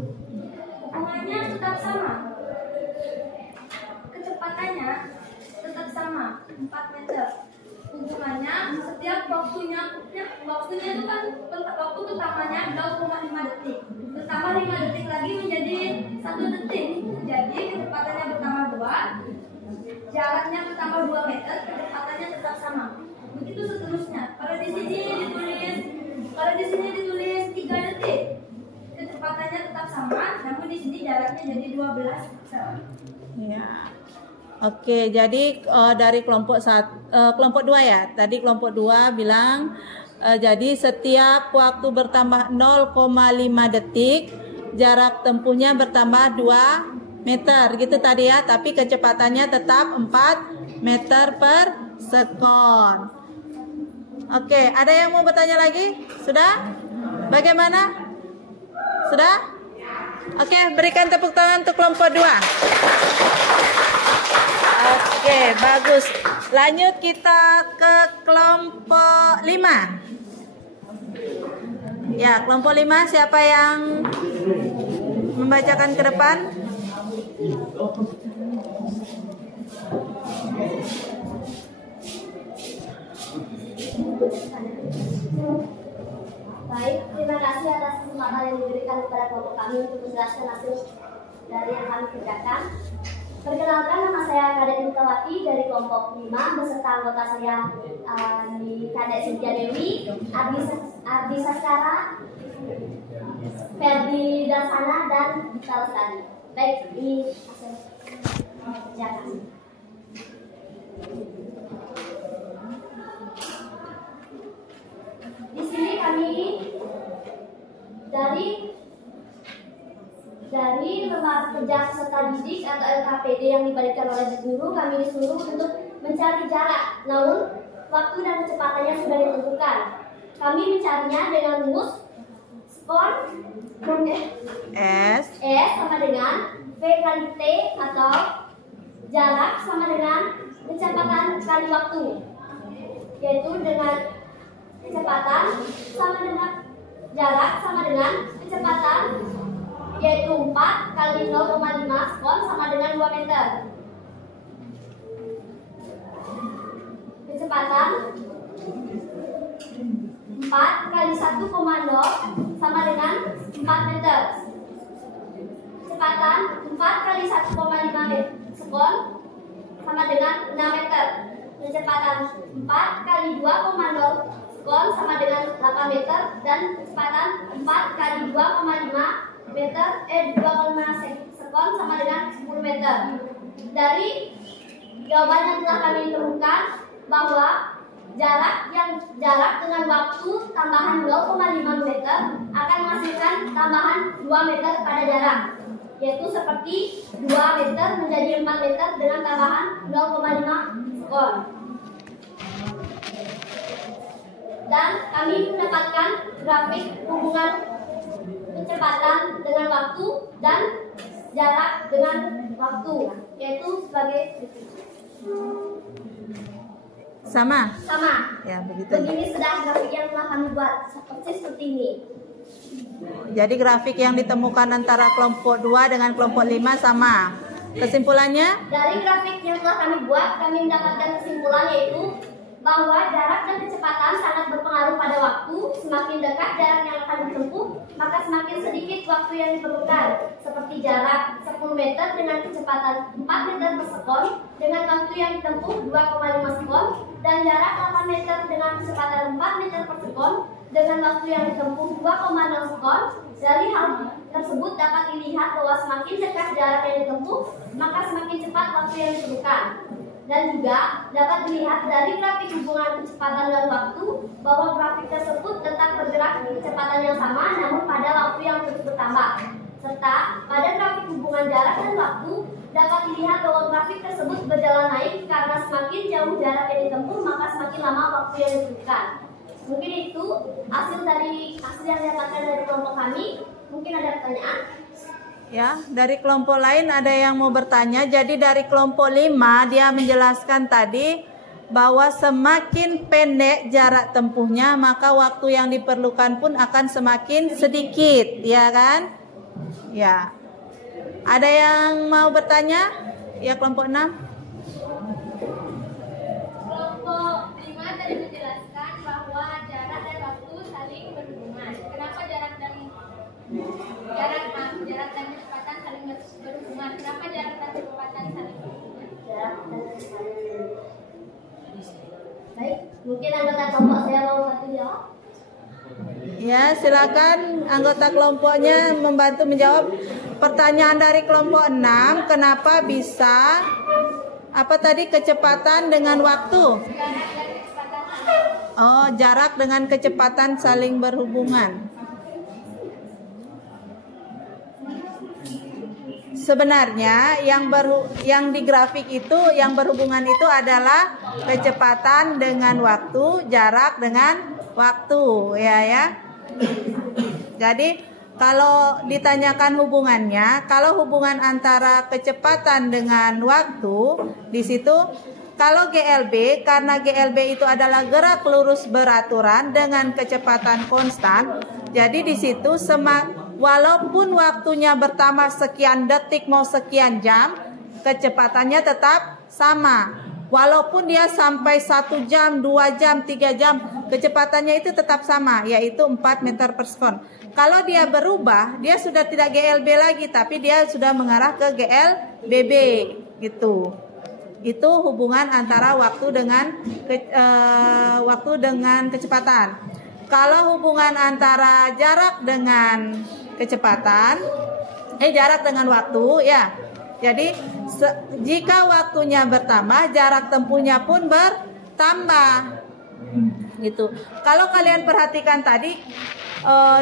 Hubungannya tetap sama. Kecepatannya tetap sama, 4 meter. Hubungannya setiap waktunya itu kan waktu pertamanya 0,5 detik. Bertambah 5 detik lagi menjadi 1 detik. Jadi kecepatannya bertambah 2, jaraknya bertambah 2 meter, kecepatannya tetap sama. Begitu seterusnya. Kalau di sini ditulis 3 detik, kecepatannya tetap sama, namun di sini jaraknya jadi 12 meter. Ya. Oke, jadi dari kelompok 2 ya. Tadi kelompok 2 bilang jadi setiap waktu bertambah 0,5 detik, jarak tempuhnya bertambah 2 meter gitu tadi ya, tapi kecepatannya tetap 4 meter per sekon. Oke, ada yang mau bertanya lagi? Sudah? Bagaimana? Sudah? Oke, berikan tepuk tangan untuk kelompok 2. Oke, bagus. Lanjut kita ke kelompok 5. Ya, kelompok 5 siapa yang membacakan ke depan? Baik, terima kasih atas kesempatan yang diberikan kepada kelompok kami untuk menjelaskan hasil dari yang kami kerjakan. Perkenalkan, nama saya Kadek Nurtawati dari kelompok 5 beserta anggota saya di Kadek Cynthia Dewi, Ardi Saskara, Ferdi Dasana, dan Gita Lestari. Baik, ini hasil kerjakan. Di sini kami dari lembar kerja peserta didik atau LKPD yang diberikan oleh guru, kami disuruh untuk mencari jarak, namun waktu dan kecepatannya sudah ditentukan. Kami mencarinya dengan rumus skor S sama dengan V kali T atau jarak sama dengan kecepatan kali waktu, yaitu dengan kecepatan sama dengan jarak sama dengan kecepatan, yaitu 4 kali 0,5 sekon sama dengan 2 meter. Kecepatan 4 kali 1,0 sama dengan 4 meter. Kecepatan 4 kali 1,5 sekon sama dengan 6 meter. Kecepatan 4 kali 2,0 sekon sama dengan 8 meter. Dan kecepatan 4 kali 2,5 meter 2,5 sekon sama dengan 10 meter. Dari jawaban yang telah kami temukan bahwa jarak dengan waktu tambahan 0,5 meter akan menghasilkan tambahan 2 meter pada jarak, yaitu seperti 2 meter menjadi 4 meter dengan tambahan 0,5 sekon. Dan kami mendapatkan grafik hubungan kecepatan dengan waktu dan jarak dengan waktu, yaitu sebagai Sama? sama. Ya, begitu. Begini sudah grafik yang telah kami buat, seperti ini. Jadi grafik yang ditemukan antara kelompok 2 dengan kelompok 5 sama. Kesimpulannya? Dari grafik yang telah kami buat, kami mendapatkan kesimpulan yaitu bahwa jarak dan kecepatan sangat berpengaruh pada waktu. Semakin dekat jarak yang akan ditempuh, maka semakin sedikit waktu yang diperlukan. Seperti jarak 10 meter dengan kecepatan 4 meter per sekon dengan waktu yang ditempuh 2,5 sekon, dan jarak 8 meter dengan kecepatan 4 meter per sekon dengan waktu yang ditempuh 2,6 sekon. Dari hal tersebut dapat dilihat bahwa semakin dekat jarak yang ditempuh, maka semakin cepat waktu yang diperlukan. Dan juga dapat dilihat dari grafik hubungan kecepatan dan waktu bahwa grafik tersebut tetap bergerak di kecepatan yang sama namun pada waktu yang terus bertambah. Serta pada grafik hubungan jarak dan waktu dapat dilihat bahwa grafik tersebut berjalan naik karena semakin jauh jarak yang ditempuh maka semakin lama waktu yang diperlukan. Mungkin itu hasil yang didapatkan dari kelompok kami. Mungkin ada pertanyaan? Ya, dari kelompok lain ada yang mau bertanya. Jadi dari kelompok 5 dia menjelaskan tadi bahwa semakin pendek jarak tempuhnya maka waktu yang diperlukan pun akan semakin sedikit, ya kan? Ya. Ada yang mau bertanya? Ya, kelompok 6. Kelompok 5 tadi menjelaskan bahwa jarak dan waktu saling berhubungan. Kenapa jarak dan kecepatan saling berhubungan? Kenapa jarak dan kecepatan saling berhubungan? Baik, mungkin anggota kelompok saya mau bantu jawab. Ya, silakan anggota kelompoknya membantu menjawab pertanyaan dari kelompok 6. Kenapa bisa apa tadi kecepatan dengan waktu? Oh, jarak dengan kecepatan saling berhubungan. Sebenarnya yang di grafik itu yang berhubungan itu adalah kecepatan dengan waktu, jarak dengan waktu, ya. Jadi kalau ditanyakan hubungannya, kalau hubungan antara kecepatan dengan waktu, di situ kalau GLB, karena GLB itu adalah gerak lurus beraturan dengan kecepatan konstan, jadi di situ walaupun waktunya bertambah sekian detik mau sekian jam, kecepatannya tetap sama. Walaupun dia sampai 1 jam, 2 jam, 3 jam, kecepatannya itu tetap sama, yaitu 4 meter per sekon. Kalau dia berubah, dia sudah tidak GLB lagi, tapi dia sudah mengarah ke GLBB, gitu. Itu hubungan antara waktu dengan kecepatan. Kalau hubungan antara jarak dengan kecepatan, jarak dengan waktu, ya. Jadi jika waktunya bertambah, jarak tempuhnya pun bertambah, gitu. Kalau kalian perhatikan tadi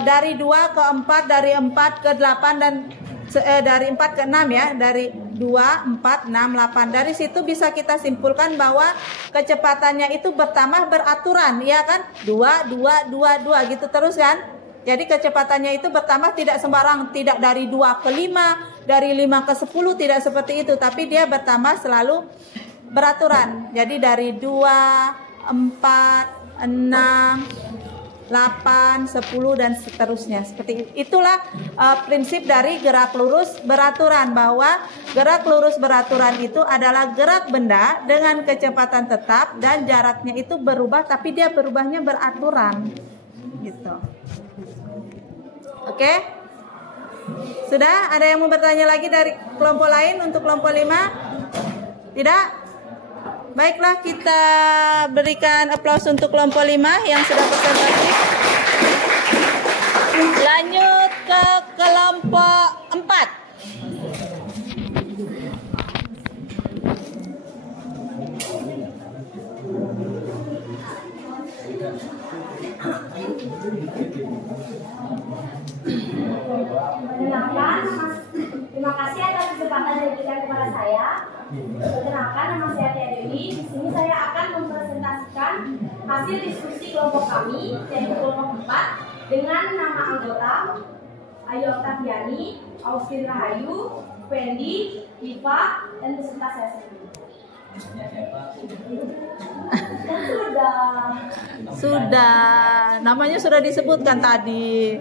dari 2 ke 4, dari 4 ke 8 dan dari 4 ke 6 ya, dari 2, 4, 6, 8. Dari situ bisa kita simpulkan bahwa kecepatannya itu bertambah beraturan, ya kan? 2, 2, 2, 2 gitu terus kan? Jadi kecepatannya itu bertambah tidak sembarang, tidak dari 2 ke 5, dari 5 ke 10, tidak seperti itu. Tapi dia bertambah selalu beraturan. Jadi dari 2, 4, 6, 8, 10 dan seterusnya. Seperti itulah prinsip dari gerak lurus beraturan, bahwa gerak lurus beraturan itu adalah gerak benda dengan kecepatan tetap dan jaraknya itu berubah, tapi dia berubahnya beraturan. Gitu. Oke? Sudah? Ada yang mau bertanya lagi dari kelompok lain untuk kelompok 5? Tidak? Baiklah, kita berikan aplaus untuk kelompok 5 yang sudah presentasi. Lanjut ke kelompok 4. nama saya Tia Dewi. Di sini saya akan mempresentasikan hasil diskusi kelompok kami, yaitu kelompok 4, dengan nama anggota Ayu Oktaviani, Austin Rahayu, Fendi, Viva, dan peserta saya sendiri. Sudah, namanya sudah disebutkan tadi.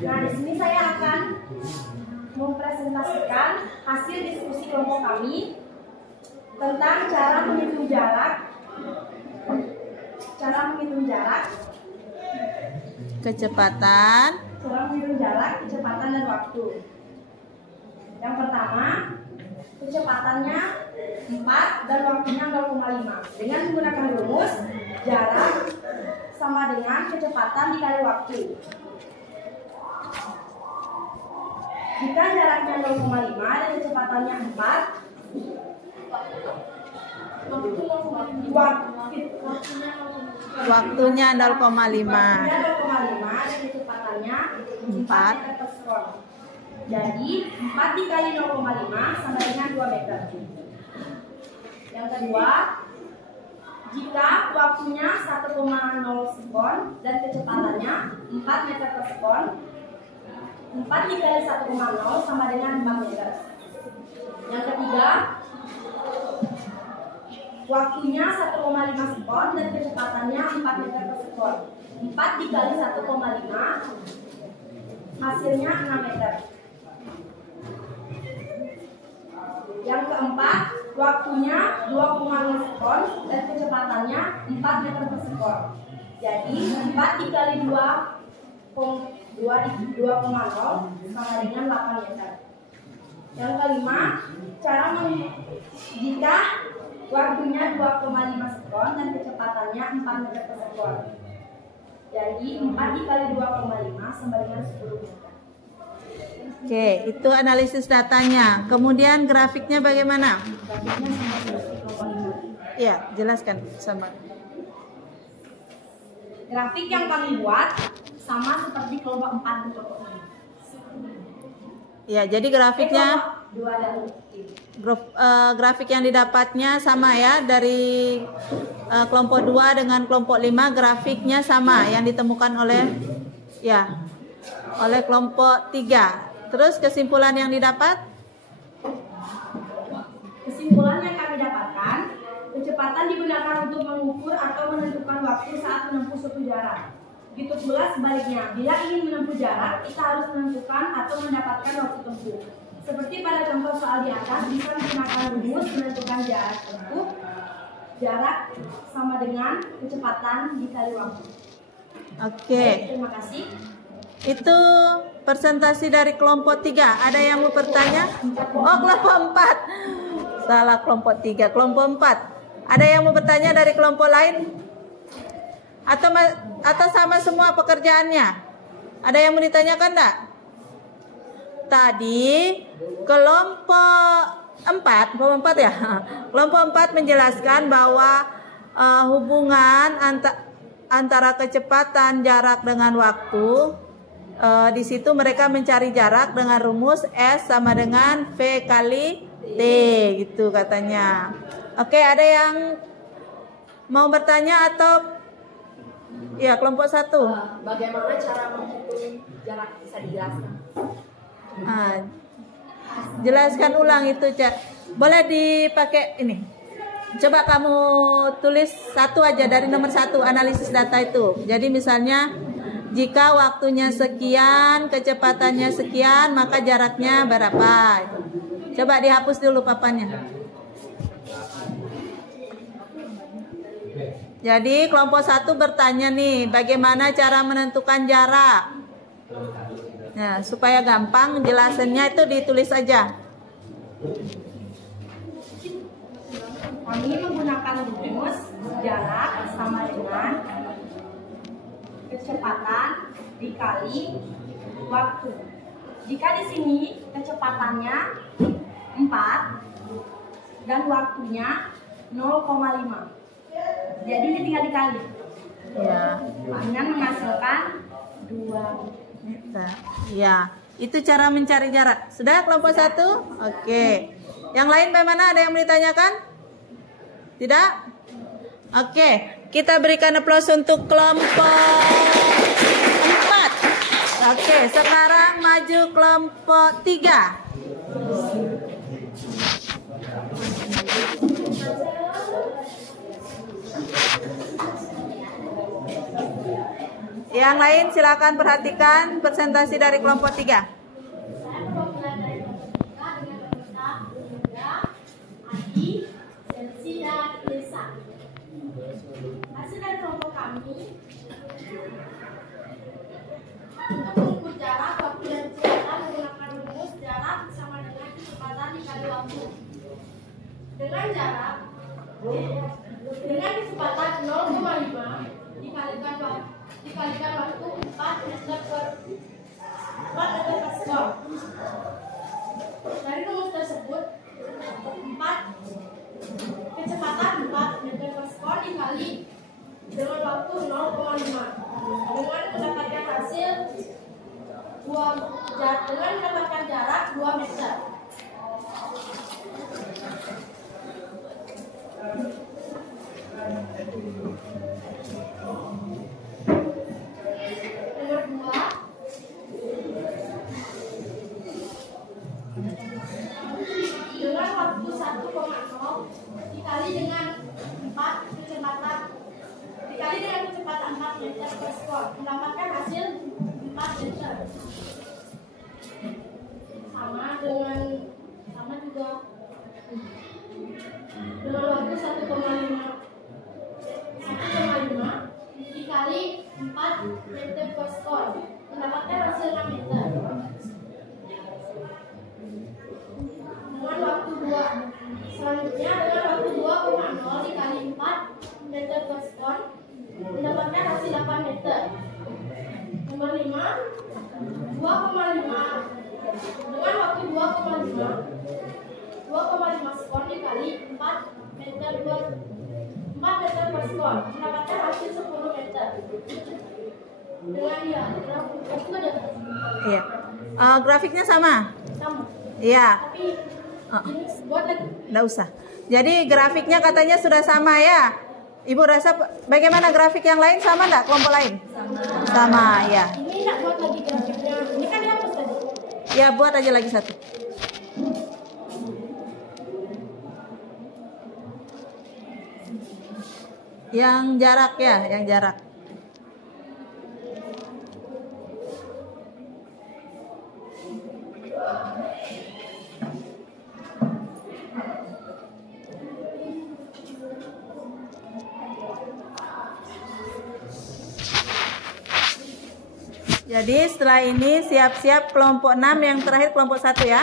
Nah, di sini saya akan mempresentasikan hasil diskusi kelompok kami tentang cara menghitung jarak, Kecepatan. dan waktu. Yang pertama, kecepatannya 4 dan waktunya 0,5. Dengan menggunakan rumus jarak sama dengan kecepatan dikali waktu. Jika jaraknya 0,5 dan kecepatannya 4, Waktunya 0,5 dan kecepatannya 4 meter per sekon. Jadi 4 dikali 0,5 sama dengan 2 meter. Yang kedua, jika waktunya 1,0 sekon dan kecepatannya 4 meter per sekon, 4 dikali 1,0 sama dengan 4 meter. Yang ketiga, waktunya 1,5 sekon dan kecepatannya 4 meter per sekon. 4 dikali 1,5 hasilnya 6 meter. Yang keempat, waktunya 2,0 sekon dan kecepatannya 4 meter per sekon. Jadi 4 dikali 2,0 sama dengan 8 meter. Yang kelima, jika waktunya 2,5 sekon dan kecepatannya 4 meter per sekon. Jadi 4 dikali 2,5 sama dengan 10 meter. Oke, itu analisis datanya. Kemudian grafiknya bagaimana? Grafiknya sama seperti kelompok 5. Iya, jelaskan sama. Grafik yang kami buat sama seperti kelompok 4 dan kelompok 5. Iya, jadi grafiknya grafik yang didapatnya sama ya dari kelompok 2 dengan kelompok 5, grafiknya sama yang ditemukan oleh kelompok 3. Terus kesimpulan yang didapat? Kesimpulan yang kami dapatkan, kecepatan digunakan untuk mengukur atau menentukan waktu saat menempuh suatu jarak. Begitu pula sebaliknya, bila ingin menempuh jarak, kita harus menentukan atau mendapatkan waktu tempuh. Seperti pada contoh soal di atas, bisa menggunakan rumus menentukan jarak tempuh. Jarak sama dengan kecepatan dikali waktu. Oke. Terima kasih. Itu presentasi dari kelompok 3. Ada yang mau bertanya? Oh, kelompok 4. Salah, kelompok 3. Kelompok 4. Ada yang mau bertanya dari kelompok lain? Atau sama semua pekerjaannya? Ada yang mau ditanyakan enggak? Tadi kelompok 4 ya. Kelompok 4 menjelaskan bahwa hubungan antara kecepatan, jarak dengan waktu. Di situ mereka mencari jarak dengan rumus S sama dengan V kali T gitu katanya. Oke, ada yang mau bertanya atau ya kelompok 1? Bagaimana cara menghitung jarak, bisa dijelaskan? Jelaskan ulang itu, Cak. Boleh dipakai ini. Coba kamu tulis satu aja dari nomor 1 analisis data itu. Jadi misalnya jika waktunya sekian, kecepatannya sekian, maka jaraknya berapa? Coba dihapus dulu papannya. Jadi kelompok 1 bertanya nih, bagaimana cara menentukan jarak? Nah, supaya gampang jelasannya itu ditulis aja. Kami menggunakan rumus jarak sama dengan kecepatan dikali waktu. Jika di sini kecepatannya 4 dan waktunya 0,5. Jadi ini tinggal dikali. Ya. Dengan menghasilkan 2 Ya, itu cara mencari jarak. Sudah kelompok 1? Oke. Yang lain bagaimana? Ada yang mau ditanyakan? Tidak? Oke, kita berikan aplaus untuk kelompok 4. Oke, sekarang maju kelompok 3. Yang lain silakan perhatikan presentasi dari kelompok 3. Hasil dari kelompok kami untuk mengukur jarak, waktu dan kecepatan menggunakan rumus jarak sama dengan kecepatan dikali waktu. Dengan jarak, dengan kecepatan 0,5 dikalikan waktu 4 meter per sekon. Dari rumus tersebut, 4 kecepatan 4 meter per sekon dikali dengan waktu 0,5 dengan mendapatkan hasil dengan mendapatkan jarak 2 meter. Nomor 2, dengan waktu 1,0 dikali dengan 4 kecepatan dikali dengan kecepatan 4 meter per sekon mendapatkan hasil 4 meter. Sama juga dengan waktu 1,5 dikali 4 meter per sekon mendapatkan hasil 6 meter. Dengan waktu 2 selanjutnya dengan waktu 2,0 dikali 4 meter per sekon mendapatkan hasil 8 meter. Nomor 5, 2,5 dengan waktu 2,5 sekon dikali 4 meter per sekon mendapatkan hasil 10 meter. Dengan Iya. Grafiknya sama? Sama. Iya. Tapi ini buat lagi. Nggak usah. Jadi grafiknya katanya sudah sama ya. Ibu rasa bagaimana grafik yang lain sama nggak kelompok lain? Sama ya. Ini tidak buat lagi grafiknya. Ini kan dihapus tadi. Ya buat aja lagi satu. Yang jarak ya, yang jarak. Jadi setelah ini siap-siap kelompok 6 yang terakhir kelompok 1 ya.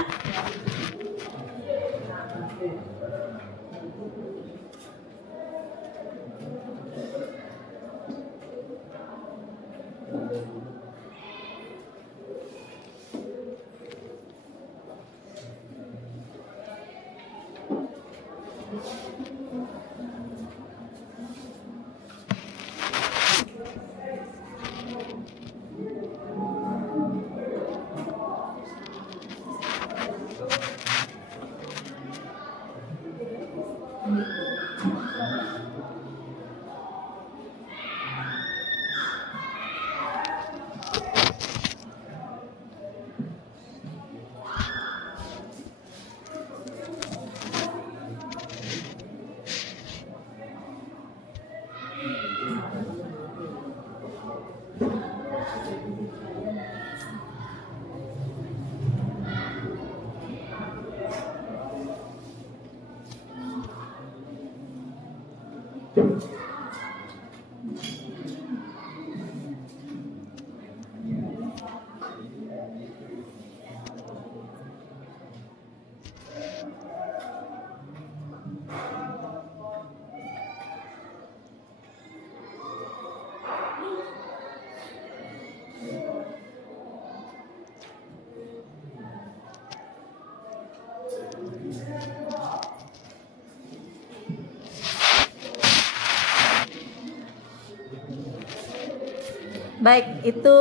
Baik itu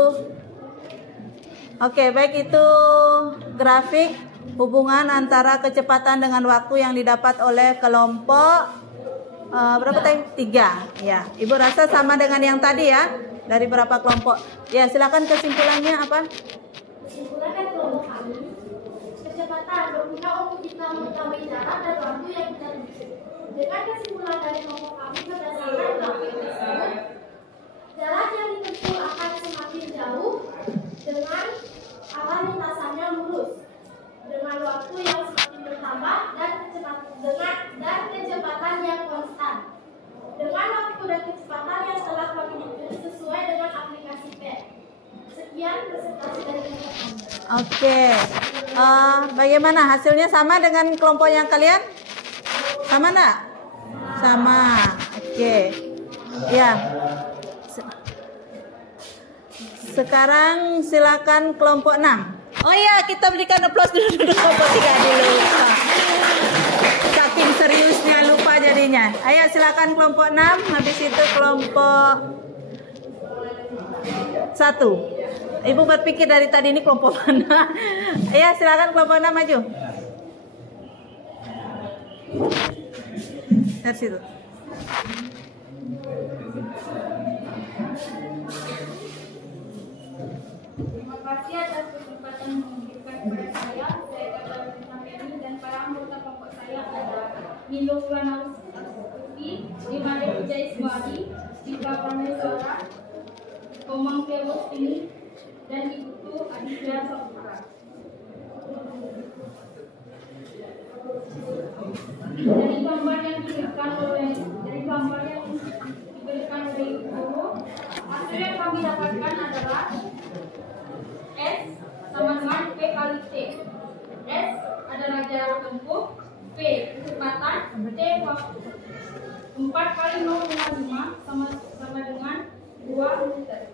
grafik hubungan antara kecepatan dengan waktu yang didapat oleh kelompok berapa tadi? 3. Ya, Ibu rasa sama dengan yang tadi ya. Dari berapa kelompok? Ya, silakan kesimpulannya apa? Kesimpulan dari kelompok kami, kecepatan berguna untuk kita mengetahui jarak dan waktu yang kita tuju. Dengan kesimpulan dari kelompok kami berdasarkan grafik tersebut, jarak yang ditempuh akan semakin jauh dengan arah lintasannya lurus, dengan waktu yang semakin bertambah dan kecepatan yang konstan. Dengan waktu dan kecepatan yang telah kami hitung sesuai dengan aplikasi PET. Sekian presentasi dari kelompok kami. Oke. Bagaimana hasilnya sama dengan kelompok yang kalian? Sama enggak? Sama. Oke. Ya. Sekarang silakan kelompok 6. Oh iya, kita berikan aplaus dulu kelompok 3 dulu. Saking seriusnya lupa jadinya. Ayo silakan kelompok 6, habis itu kelompok 1. Ibu berpikir dari tadi ini kelompok mana? Ayo silakan kelompok 6 maju. Dari situ. Terima kasih atas kesempatan memberikan kepada saya. Saya Kata Sampai dan para anggota kelompok saya adalah Mindo Pranawus Astuti, Dimade Wijay Swadi, Dika Prameswara, Komang Kewos ini, dan Ibu Aditya Saputra. Dari gambar yang diberikan oleh Ibu Guru, hasil yang kami dapatkan adalah S sama dengan P kali T. S adalah jarak tempuh, P kecepatan, T waktu. 4 kali 0,5 sama dengan 2 meter.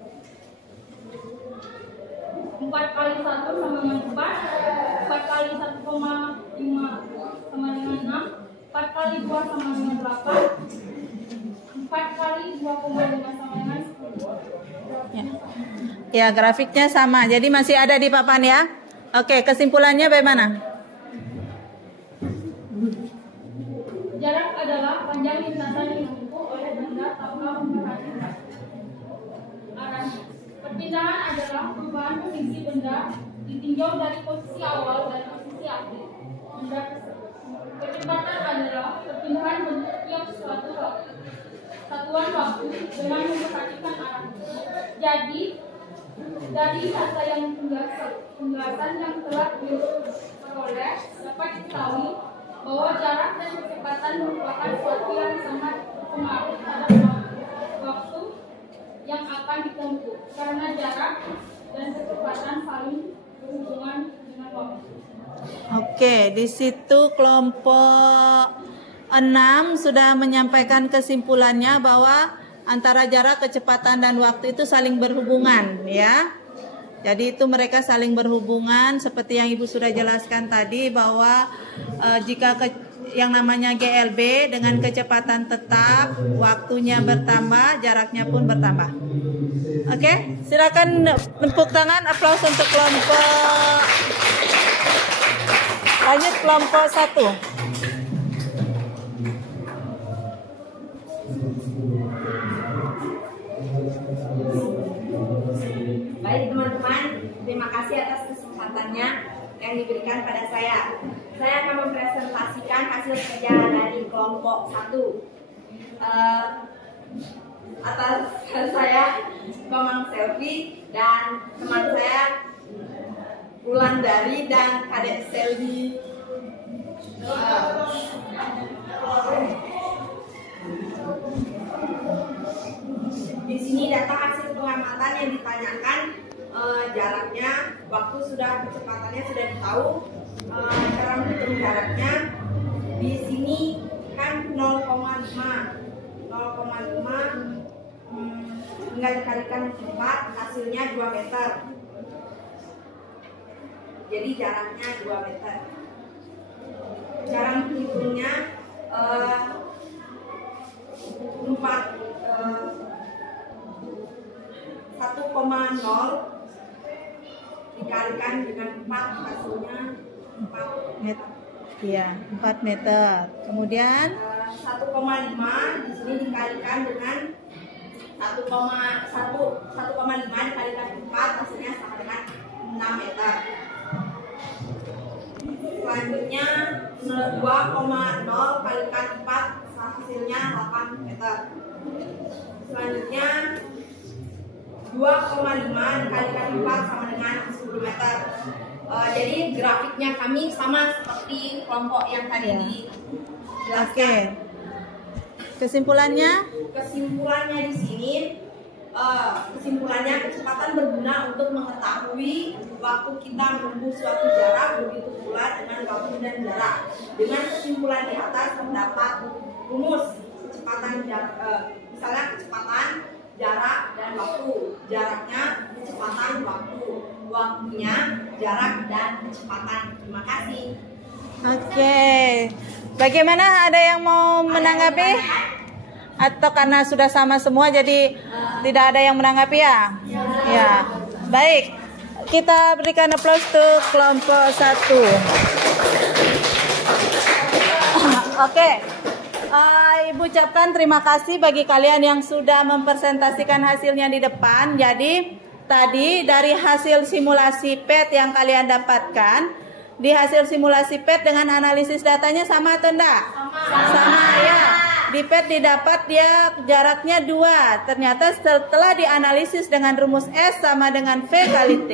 4 kali 1 sama dengan 4, 4 kali 1,5 sama dengan 6, 4 kali 2 sama dengan 8, 4 kali 2,5 sama dengan 10. Ya, grafiknya sama. Jadi masih ada di papan ya. Oke, kesimpulannya bagaimana? Jarak adalah panjang lintasan yang ditempuh oleh benda tanpa memperhatikan arahnya. Perpindahan adalah perubahan posisi benda ditinjau dari posisi awal dan posisi akhir benda tersebut. Kecepatan adalah perpindahan bentuk tiap suatu waktu. Satuan waktu dengan memperhatikan arahnya. Jadi, dari data yang penjelasan yang telah diperoleh dapat diketahui bahwa jarak dan kecepatan merupakan suatu yang sangat berpengaruh terhadap waktu yang akan ditempuh karena jarak dan kecepatan saling berhubungan dengan waktu. Oke, di situ kelompok 6 sudah menyampaikan kesimpulannya bahwa antara jarak, kecepatan, dan waktu itu saling berhubungan ya. Jadi itu mereka saling berhubungan seperti yang Ibu sudah jelaskan tadi bahwa jika yang namanya GLB dengan kecepatan tetap, waktunya bertambah, jaraknya pun bertambah. Oke, silakan tepuk tangan, aplaus untuk kelompok. Lanjut kelompok 1. Baik teman-teman, terima kasih atas kesempatannya yang diberikan pada saya. Saya akan mempresentasikan hasil kerja dari kelompok 1. Atas saya Komang Selvi dan teman saya Wulandari dan Kadek Selvi. Di sini data hasil pengamatan yang ditanyakan, jaraknya, waktu sudah, kecepatannya sudah tahu, cara menghitung jaraknya. Di sini kan 0,5 tinggal dikalikan 4, hasilnya 2 meter. Jadi jaraknya 2 meter. Cara menghitungnya 1,0 dikalikan dengan 4, hasilnya Iya, 4 meter. Kemudian 1,5 di sini dikalikan dengan 1,5 dikalikan 4 hasilnya sama dengan 6 meter. Selanjutnya 2,0 kalikan 4 hasilnya 8 meter. Selanjutnya 2,5 dikalikan 4 sama dengan 10 meter. Jadi grafiknya kami sama seperti kelompok yang tadi dijelaskan. Oke. Kesimpulannya Kesimpulannya di sini, kesimpulannya kecepatan berguna untuk mengetahui waktu kita menempuh suatu jarak, begitu pula dengan waktu dan jarak. Dengan kesimpulan di atas terdapat rumus kecepatan misalnya kecepatan, jarak, dan waktu. Jaraknya, kecepatan, waktu. Waktunya, jarak, dan kecepatan. Terima kasih. Oke. Bagaimana, ada yang mau menanggapi? Atau karena sudah sama semua jadi tidak ada yang menanggapi ya? Ya. Baik. Kita berikan aplaus untuk kelompok 1. Oke. Ibu ucapkan terima kasih bagi kalian yang sudah mempresentasikan hasilnya di depan. Jadi tadi dari hasil simulasi PET yang kalian dapatkan, di hasil simulasi PET dengan analisis datanya sama atau enggak? Sama ya. Di PET didapat dia jaraknya 2. Ternyata setelah dianalisis dengan rumus S sama dengan V kali T,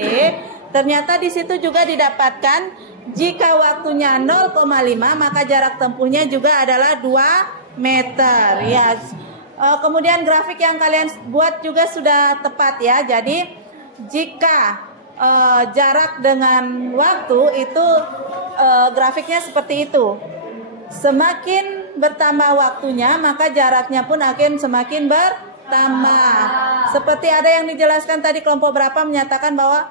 ternyata di situ juga didapatkan jika waktunya 0,5 maka jarak tempuhnya juga adalah 2 meter ya. Kemudian grafik yang kalian buat juga sudah tepat ya. Jadi jika jarak dengan waktu itu grafiknya seperti itu. Semakin bertambah waktunya maka jaraknya pun akan semakin bertambah. Seperti ada yang dijelaskan tadi, kelompok berapa menyatakan bahwa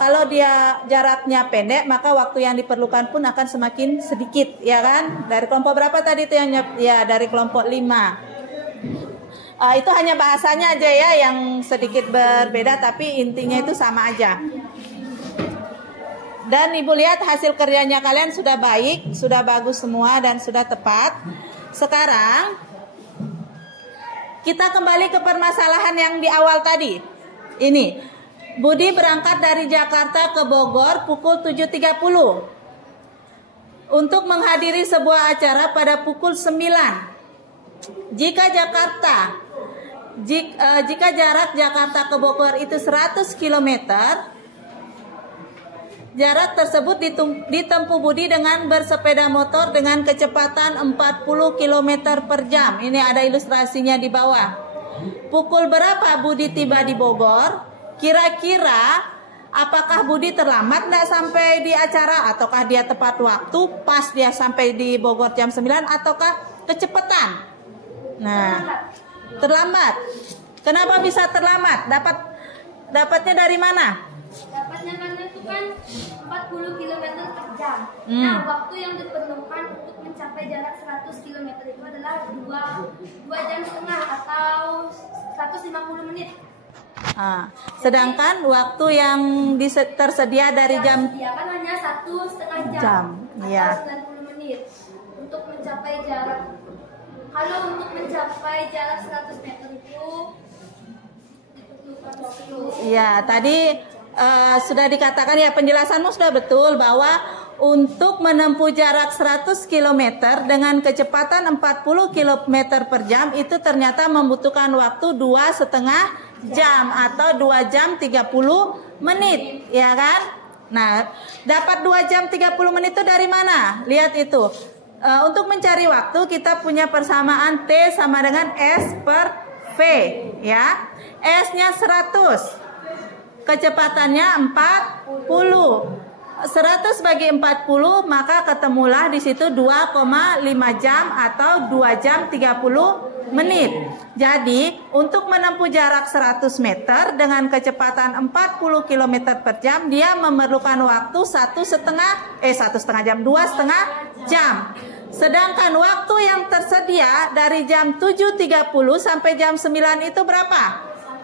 kalau dia jaraknya pendek maka waktu yang diperlukan pun akan semakin sedikit, ya kan? Dari kelompok berapa tadi itu yang ya dari kelompok 5. Itu hanya bahasanya aja ya yang sedikit berbeda, tapi intinya itu sama aja. Dan ibu lihat hasil kerjanya kalian sudah baik, sudah bagus semua dan sudah tepat. Sekarang kita kembali ke permasalahan yang di awal tadi. Ini Budi berangkat dari Jakarta ke Bogor pukul 7.30 untuk menghadiri sebuah acara pada pukul 9. Jika jarak Jakarta ke Bogor itu 100 km, jarak tersebut ditempuh Budi dengan bersepeda motor dengan kecepatan 40 km per jam. Ini ada ilustrasinya di bawah. Pukul berapa Budi tiba di Bogor? Kira-kira apakah Budi terlambat nggak sampai di acara, ataukah dia tepat waktu pas dia sampai di Bogor jam 9, ataukah kecepatan? Nah, terlambat. Kenapa bisa terlambat? Dapatnya dari mana? Dapatnya karena itu kan 40 km per jam. Nah, waktu yang diperlukan untuk mencapai jarak 100 km itu adalah 2 jam setengah atau 150 menit. Sedangkan waktu yang tersedia dari jam kan hanya 1,5 jam. Iya. Atau 90 menit untuk mencapai jarak. Kalau untuk mencapai jarak 100 meter itu diperlukan waktu. Iya, tadi sudah dikatakan ya, penjelasanmu sudah betul bahwa untuk menempuh jarak 100 km dengan kecepatan 40 km per jam itu ternyata membutuhkan waktu 2,5 jam atau 2 jam 30 menit, ya kan? Nah, dapat 2 jam 30 menit itu dari mana? Lihat itu. Untuk mencari waktu kita punya persamaan T sama dengan S per V, ya. S-nya 100. Kecepatannya 40. 100 bagi 40 maka ketemulah di situ 2,5 jam atau 2 jam 30 menit. Jadi untuk menempuh jarak 100 meter dengan kecepatan 40 km per jam dia memerlukan waktu 2,5 jam. Sedangkan waktu yang tersedia dari jam 7.30 sampai jam 9 itu berapa?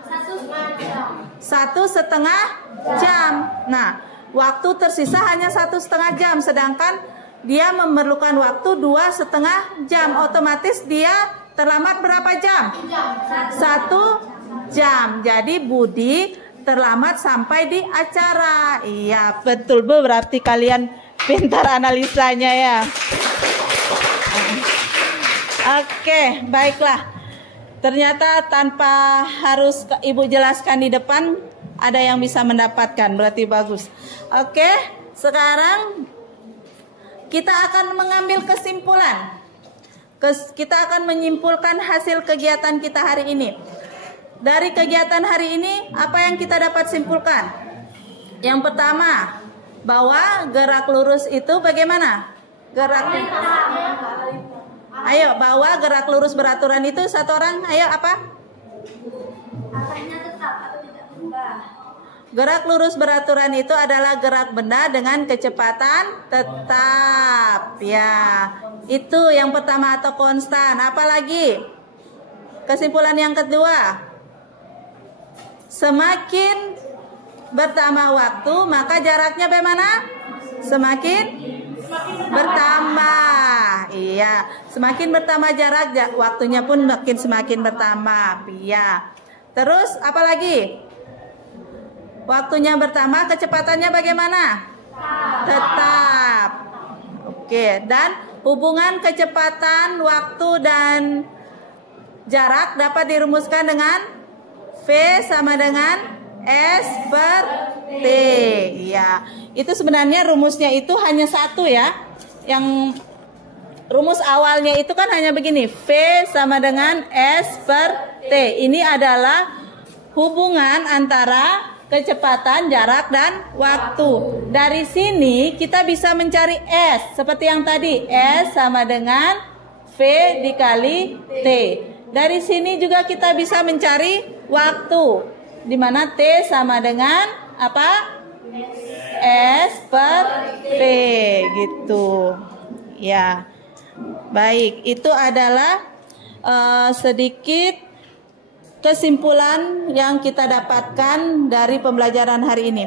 1,5 jam. 1,5 jam. Nah, waktu tersisa hanya 1,5 jam, sedangkan dia memerlukan waktu 2,5 jam. Otomatis dia terlambat berapa jam? 1 jam. Jadi Budi terlambat sampai di acara. Iya, betul Bu, berarti kalian pintar analisanya ya. Oke, baiklah. Ternyata tanpa harus Ibu jelaskan di depan, ada yang bisa mendapatkan, berarti bagus. Oke, sekarang kita akan mengambil kesimpulan. Kita akan menyimpulkan hasil kegiatan kita hari ini. Dari kegiatan hari ini, apa yang kita dapat simpulkan? Yang pertama, bahwa gerak lurus itu bagaimana? Ayo, bahwa gerak lurus beraturan itu satu orang, ayo apa? Arahnya tetap atau tidak berubah. Gerak lurus beraturan itu adalah gerak benda dengan kecepatan tetap. Ya, itu yang pertama atau konstan. Apalagi? Kesimpulan yang kedua, semakin bertambah waktu maka jaraknya bagaimana? Semakin bertambah. Iya, semakin bertambah jarak, waktunya pun semakin bertambah. Iya. Terus apalagi? Waktunya bertambah, kecepatannya bagaimana? Tetap. Oke, dan hubungan kecepatan, waktu, dan jarak dapat dirumuskan dengan V sama dengan S per T. Iya, itu sebenarnya rumusnya itu hanya satu ya. Yang rumus awalnya itu kan hanya begini, V sama dengan S per T. Ini adalah hubungan antara kecepatan, jarak, dan waktu. Dari sini kita bisa mencari S, seperti yang tadi, S sama dengan V dikali T. Dari sini juga kita bisa mencari waktu, di mana T sama dengan apa? S per V, gitu. Ya, baik. Itu adalah sedikit kesimpulan yang kita dapatkan dari pembelajaran hari ini.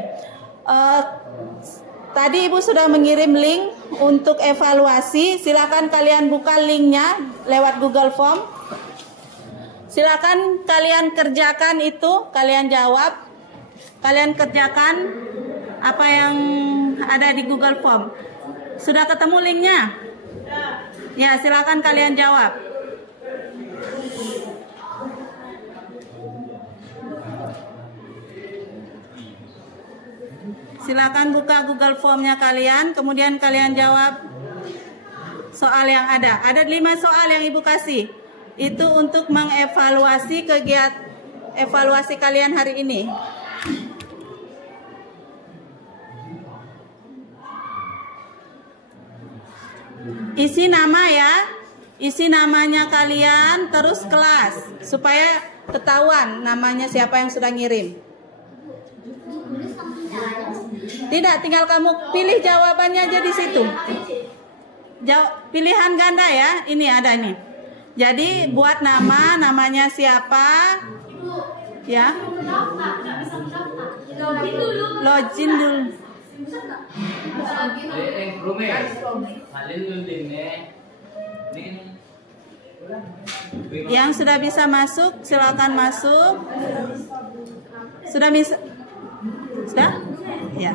Tadi Ibu sudah mengirim link untuk evaluasi. Silakan kalian buka linknya lewat Google Form. Silakan kalian kerjakan itu, kalian jawab, kalian kerjakan apa yang ada di Google Form. Sudah ketemu linknya? Ya, silakan kalian jawab. Silakan buka Google Formnya kalian, kemudian kalian jawab soal yang ada. Ada 5 soal yang Ibu kasih. Itu untuk mengevaluasi evaluasi kalian hari ini. Isi nama ya, isi namanya kalian, terus kelas, supaya ketahuan namanya siapa yang sudah ngirim. Tidak, tinggal kamu pilih jawabannya aja di situ. Pilihan ganda ya, ini ada nih. Jadi buat namanya siapa? Ya. Login dulu. Yang sudah bisa masuk, silakan masuk. Sudah bisa? Sudah? Ya.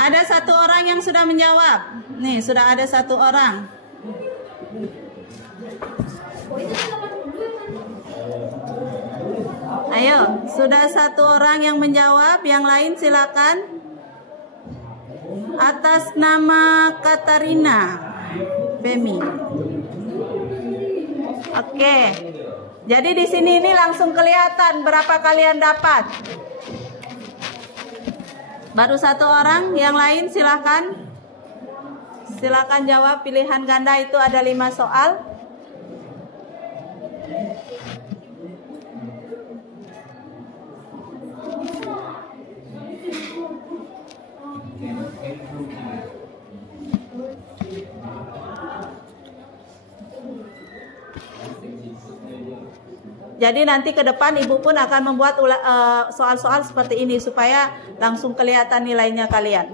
Ada 1 orang yang sudah menjawab. Nih, sudah ada 1 orang. Ayo, sudah 1 orang yang menjawab. Yang lain silakan. Atas nama Katarina Femi. Oke. Jadi di sini ini langsung kelihatan berapa kalian dapat. Baru 1 orang, yang lain silakan. Silakan jawab pilihan ganda itu ada 5 soal. Jadi nanti ke depan Ibu pun akan membuat soal-soal seperti ini supaya langsung kelihatan nilainya kalian.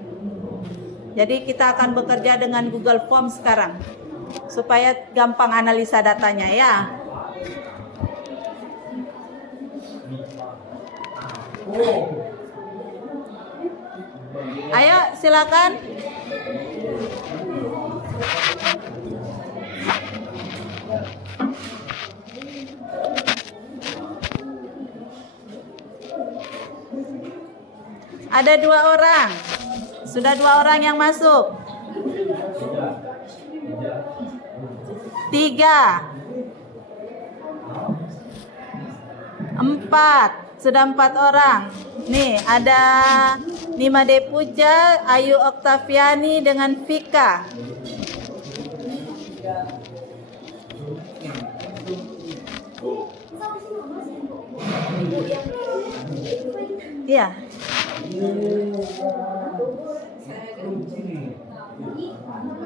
Jadi kita akan bekerja dengan Google Form sekarang supaya gampang analisa datanya ya. Ayo silakan. Ada 2 orang. Sudah 2 orang yang masuk. 3 4. Sudah 4 orang. Nih ada Nimade Puja, Ayu Oktaviani dengan Vika. Iya.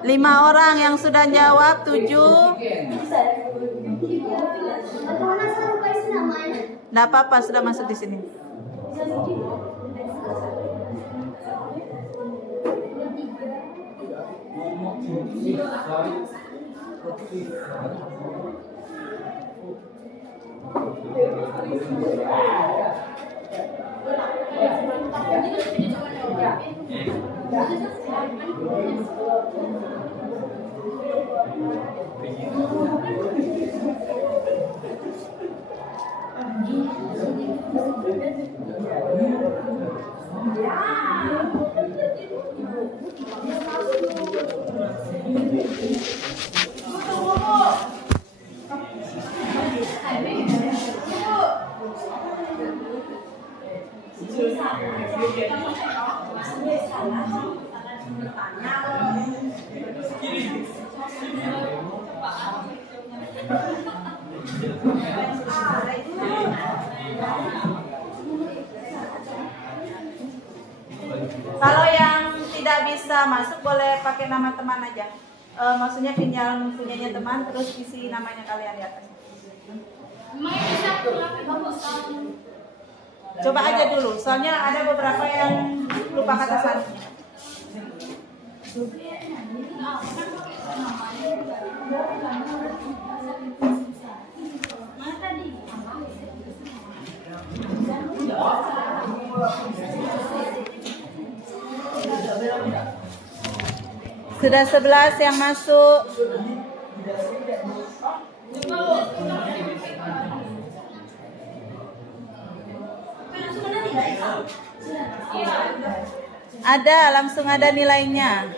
5 orang yang sudah jawab. 7. Nggak apa-apa, sudah masuk di sini. Kalau yang tidak bisa masuk boleh pakai nama teman aja. Maksudnya pinjam punyanya teman terus isi namanya kalian di atas. Coba aja dulu, soalnya ada beberapa yang lupa kata sandinya. Sudah 11 yang masuk. Ada, langsung ada nilainya.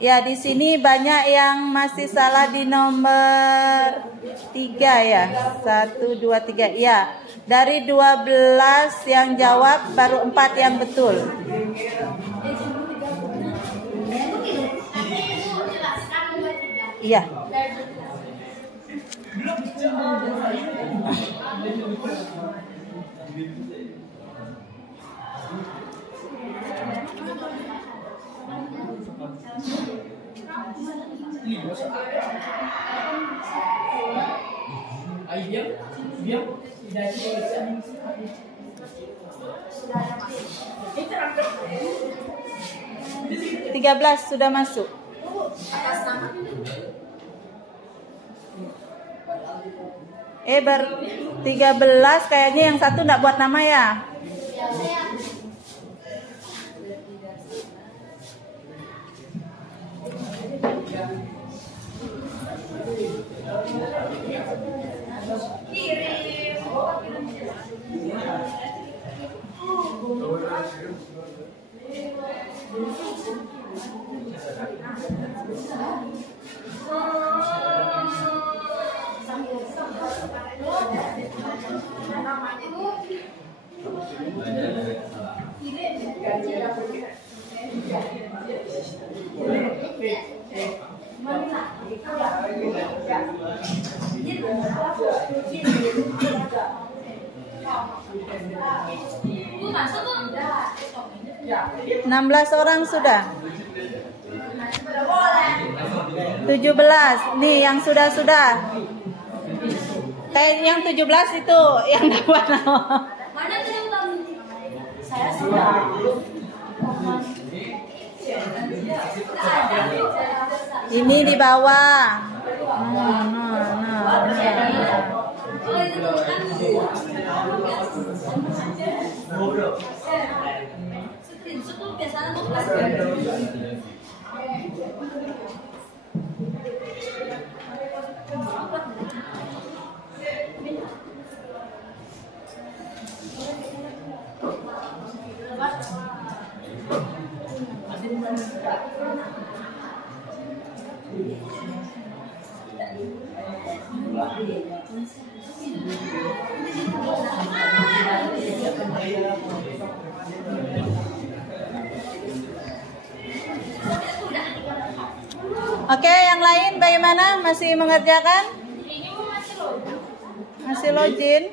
Ya, di sini banyak yang masih salah di nomor 3 ya. 1, 2, 3. Ya, dari 12 yang jawab baru 4 yang betul. Iya. Tiga belas sudah masuk. Ber 13 kayaknya yang satu enggak buat nama ya. Bu, masuk Bu. 16 orang sudah. 17. Nih yang sudah-sudah. Kayak yang 17 itu yang dapat nama. Mana tuh yang kamu? Saya sudah. Ini di bawah. Oh, itu tulisan. Screenshot tuh biasanya tuh pas. Oke, yang lain bagaimana? Masih mengerjakan? Masih login?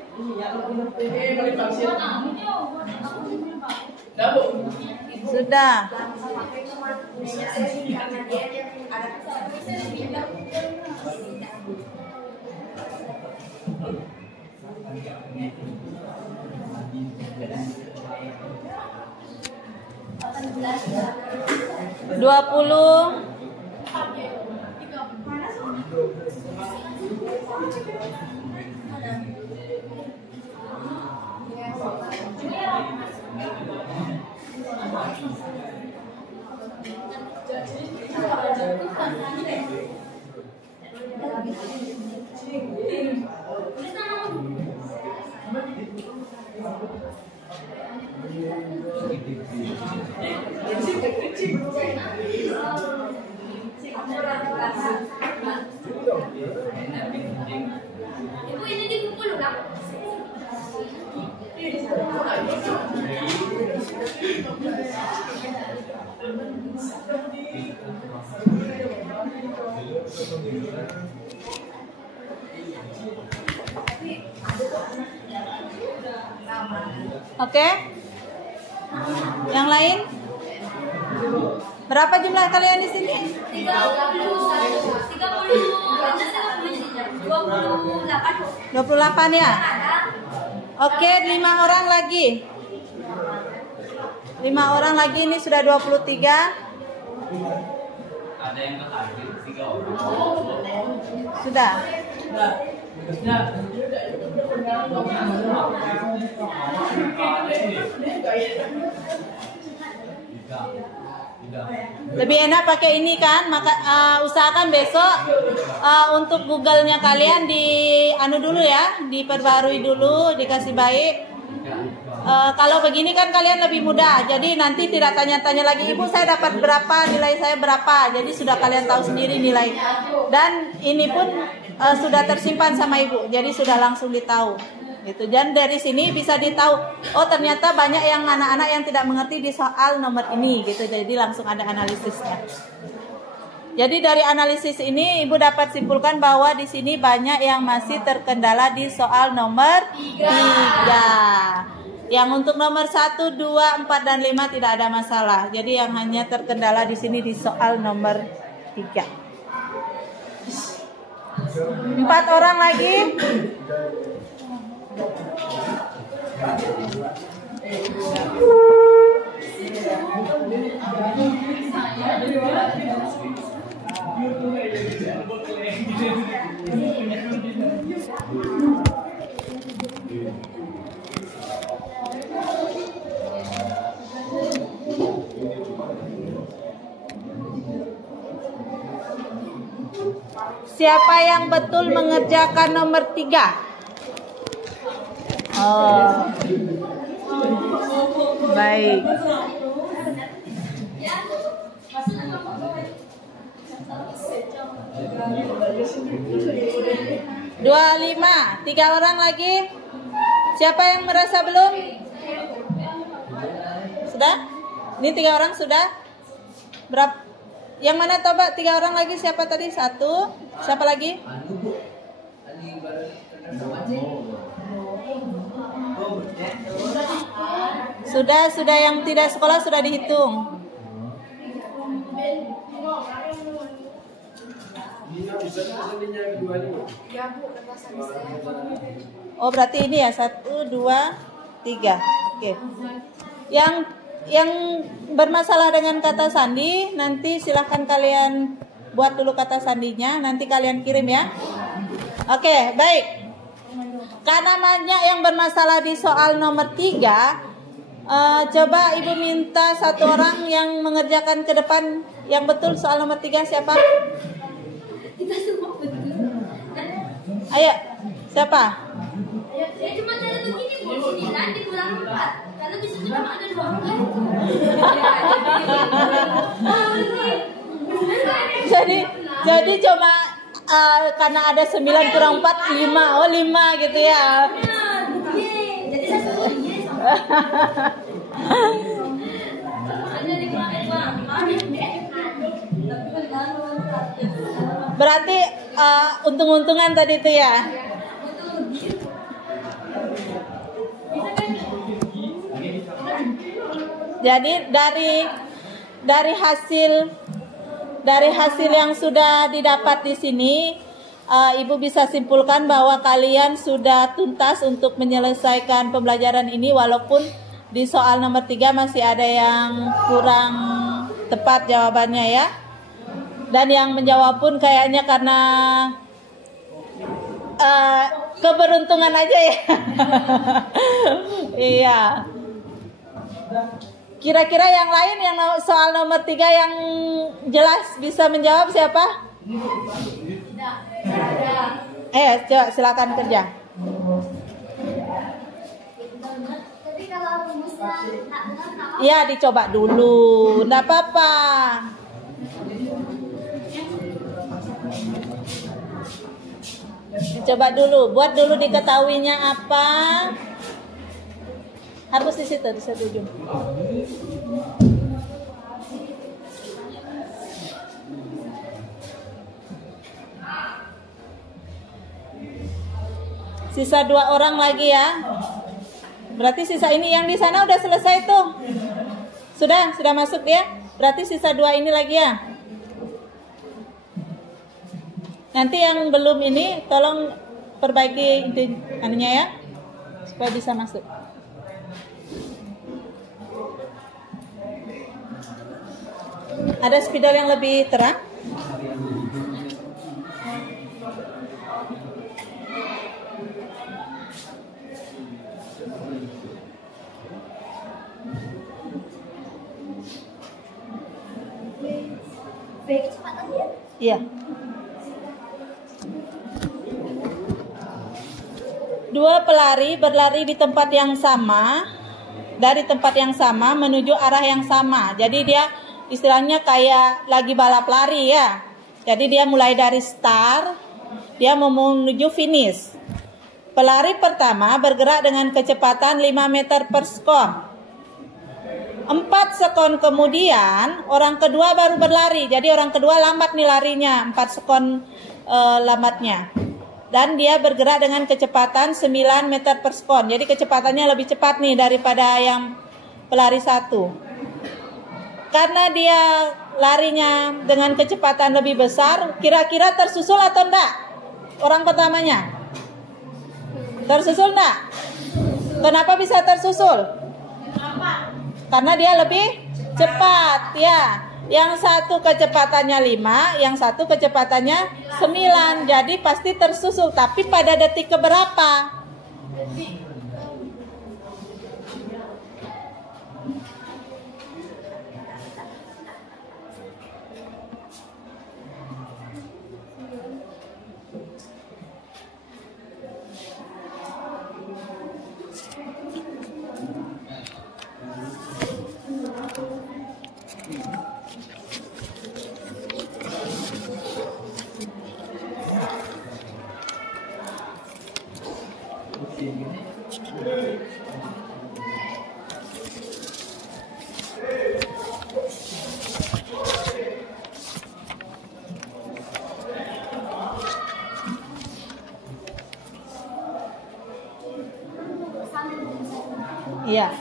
Sudah. Dua puluh. Ibu ini dikumpul ulang. Oke. Yang lain? Berapa jumlah kalian di sini? 28 ya? Oke, 5 orang lagi. 5 orang lagi, ini sudah 23. Ada yang terakhir 3 orang. Sudah. Lebih enak pakai ini kan, maka usahakan besok untuk Google-nya kalian di anu dulu ya, diperbarui dulu, dikasih baik. Kalau begini kan kalian lebih mudah, jadi nanti tidak tanya-tanya lagi, ibu saya dapat berapa, nilai saya berapa, jadi sudah kalian tahu sendiri nilai. Dan ini pun sudah tersimpan sama ibu, jadi sudah langsung ditahu. Gitu. Dan dari sini bisa ditahu, oh ternyata banyak yang anak-anak yang tidak mengerti di soal nomor ini, gitu. Jadi langsung ada analisisnya. Jadi dari analisis ini ibu dapat simpulkan bahwa di sini banyak yang masih terkendala di soal nomor 3. Yang untuk nomor 1, 2, 4 dan 5 tidak ada masalah. Jadi yang hanya terkendala di sini di soal nomor 3. 4 orang lagi. Siapa yang betul mengerjakan nomor 3? Oh, baik. 25, 3 orang lagi. Siapa yang merasa belum? sudah? Ini 3 orang sudah? Berapa? Yang mana coba 3 orang lagi? Siapa tadi? 1. Siapa lagi? Sudah yang tidak sekolah sudah dihitung. Oh, berarti ini ya 1, 2, 3. Oke. Yang bermasalah dengan kata sandi, nanti silahkan kalian buat dulu kata sandinya, nanti kalian kirim ya. Oke, baik. Karena banyak yang bermasalah di soal nomor 3, coba Ibu minta 1 orang yang mengerjakan ke depan yang betul soal nomor 3. Siapa? Kita semua betul. Ayo, siapa? Saya cuma cara begini, Bu. 9 dikurang 4. Karena di situ cuma ada 2 angka. Jadi cuma karena ada 9 kurang 4, 5. Oh, 5 gitu ya. Jadi saya suruh ini sama. Ada dikurang 2. Berarti untung-untungan tadi itu ya. Jadi dari hasil yang sudah didapat di sini, Ibu bisa simpulkan bahwa kalian sudah tuntas untuk menyelesaikan pembelajaran ini, walaupun di soal nomor 3 masih ada yang kurang tepat jawabannya ya. Dan yang menjawab pun kayaknya karena keberuntungan aja ya. Iya. Kira-kira yang lain yang soal nomor 3 yang jelas bisa menjawab siapa? Coba silakan kerja. Tapi kalau rumusnya tak benar, kenapa? Iya, dicoba dulu. Enggak apa-apa. Coba dulu, buat dulu diketahuinya apa. Hapus di situ, di satu ujung. Sisa 2 orang lagi ya. Berarti sisa ini yang di sana udah selesai tuh. Sudah masuk dia. Berarti sisa 2 ini lagi ya. Nanti yang belum ini tolong perbaiki anunya ya, supaya bisa masuk. Ada spidol yang lebih terang? Kecepatannya? Iya. 2 pelari berlari di tempat yang sama, dari tempat yang sama menuju arah yang sama. Jadi dia istilahnya kayak lagi balap lari ya. Jadi dia mulai dari start, dia mau menuju finish. Pelari pertama bergerak dengan kecepatan 5 meter per sekon. 4 sekon kemudian orang kedua baru berlari. Jadi orang kedua lambat nih larinya, 4 sekon lambatnya. Dan dia bergerak dengan kecepatan 9 meter per sekon. Jadi kecepatannya lebih cepat nih daripada yang pelari 1. Karena dia larinya dengan kecepatan lebih besar, kira-kira tersusul atau enggak? Orang pertamanya tersusul enggak? Kenapa bisa tersusul? Karena dia lebih cepat ya. Yang satu kecepatannya 5, yang satu kecepatannya 9. Jadi pasti tersusul. Tapi pada detik keberapa? Iya.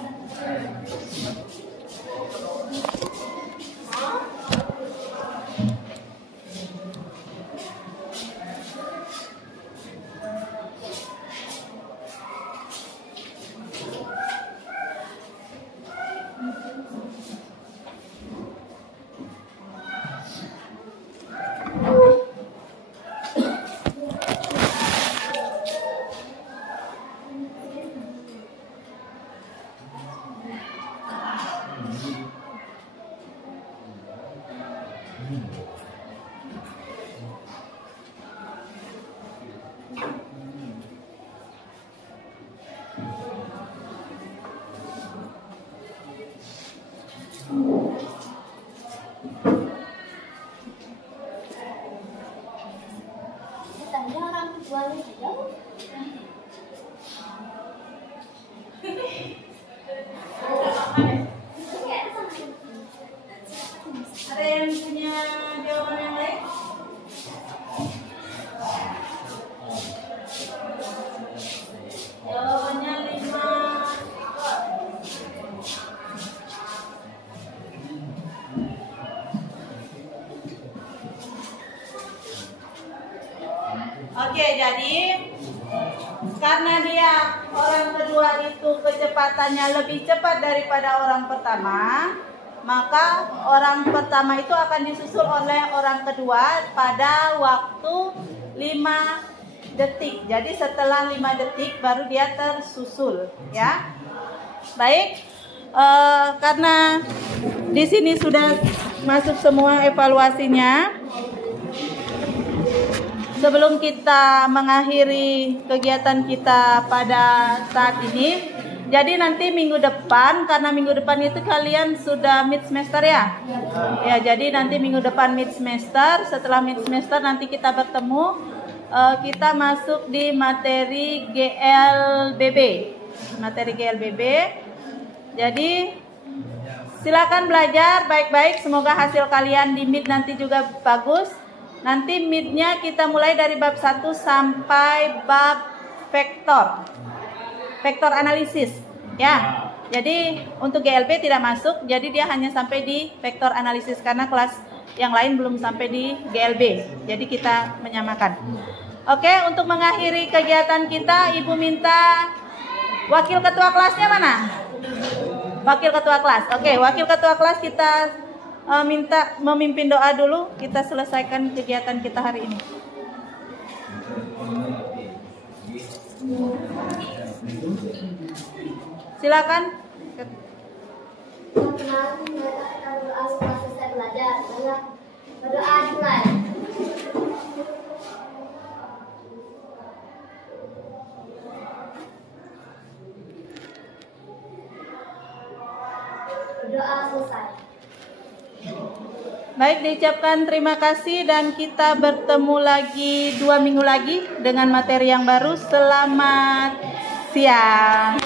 Tanya orang tuanya saja. Ada yang punya jawaban yang lain? Jawabannya 5 ekor. Oke, jadi karena dia orang kedua itu kecepatannya lebih cepat daripada orang pertama, maka orang pertama itu akan disusul oleh orang kedua pada waktu 5 detik. Jadi setelah 5 detik baru dia tersusul, ya. Baik, karena di sini sudah masuk semua evaluasinya. Sebelum kita mengakhiri kegiatan kita pada saat ini, jadi nanti minggu depan, karena minggu depan itu kalian sudah mid semester ya? Ya, jadi nanti minggu depan mid semester, setelah mid semester nanti kita bertemu, kita masuk di materi GLBB. Materi GLBB. Jadi silakan belajar baik-baik, semoga hasil kalian di mid nanti juga bagus. Nanti midnya kita mulai dari bab 1 sampai bab vektor analisis, ya. Jadi untuk GLB tidak masuk, jadi dia hanya sampai di vektor analisis karena kelas yang lain belum sampai di GLB. Jadi kita menyamakan. Oke, untuk mengakhiri kegiatan kita, Ibu minta wakil ketua kelasnya mana? Wakil ketua kelas. Oke, wakil ketua kelas kita minta memimpin doa dulu, kita selesaikan kegiatan kita hari ini. Silakan. Kemarin kita berdoa setelah selesai belajar. Berdoa dimulai. Berdoa selesai. Baik, diucapkan terima kasih dan kita bertemu lagi 2 minggu lagi dengan materi yang baru. Selamat siang.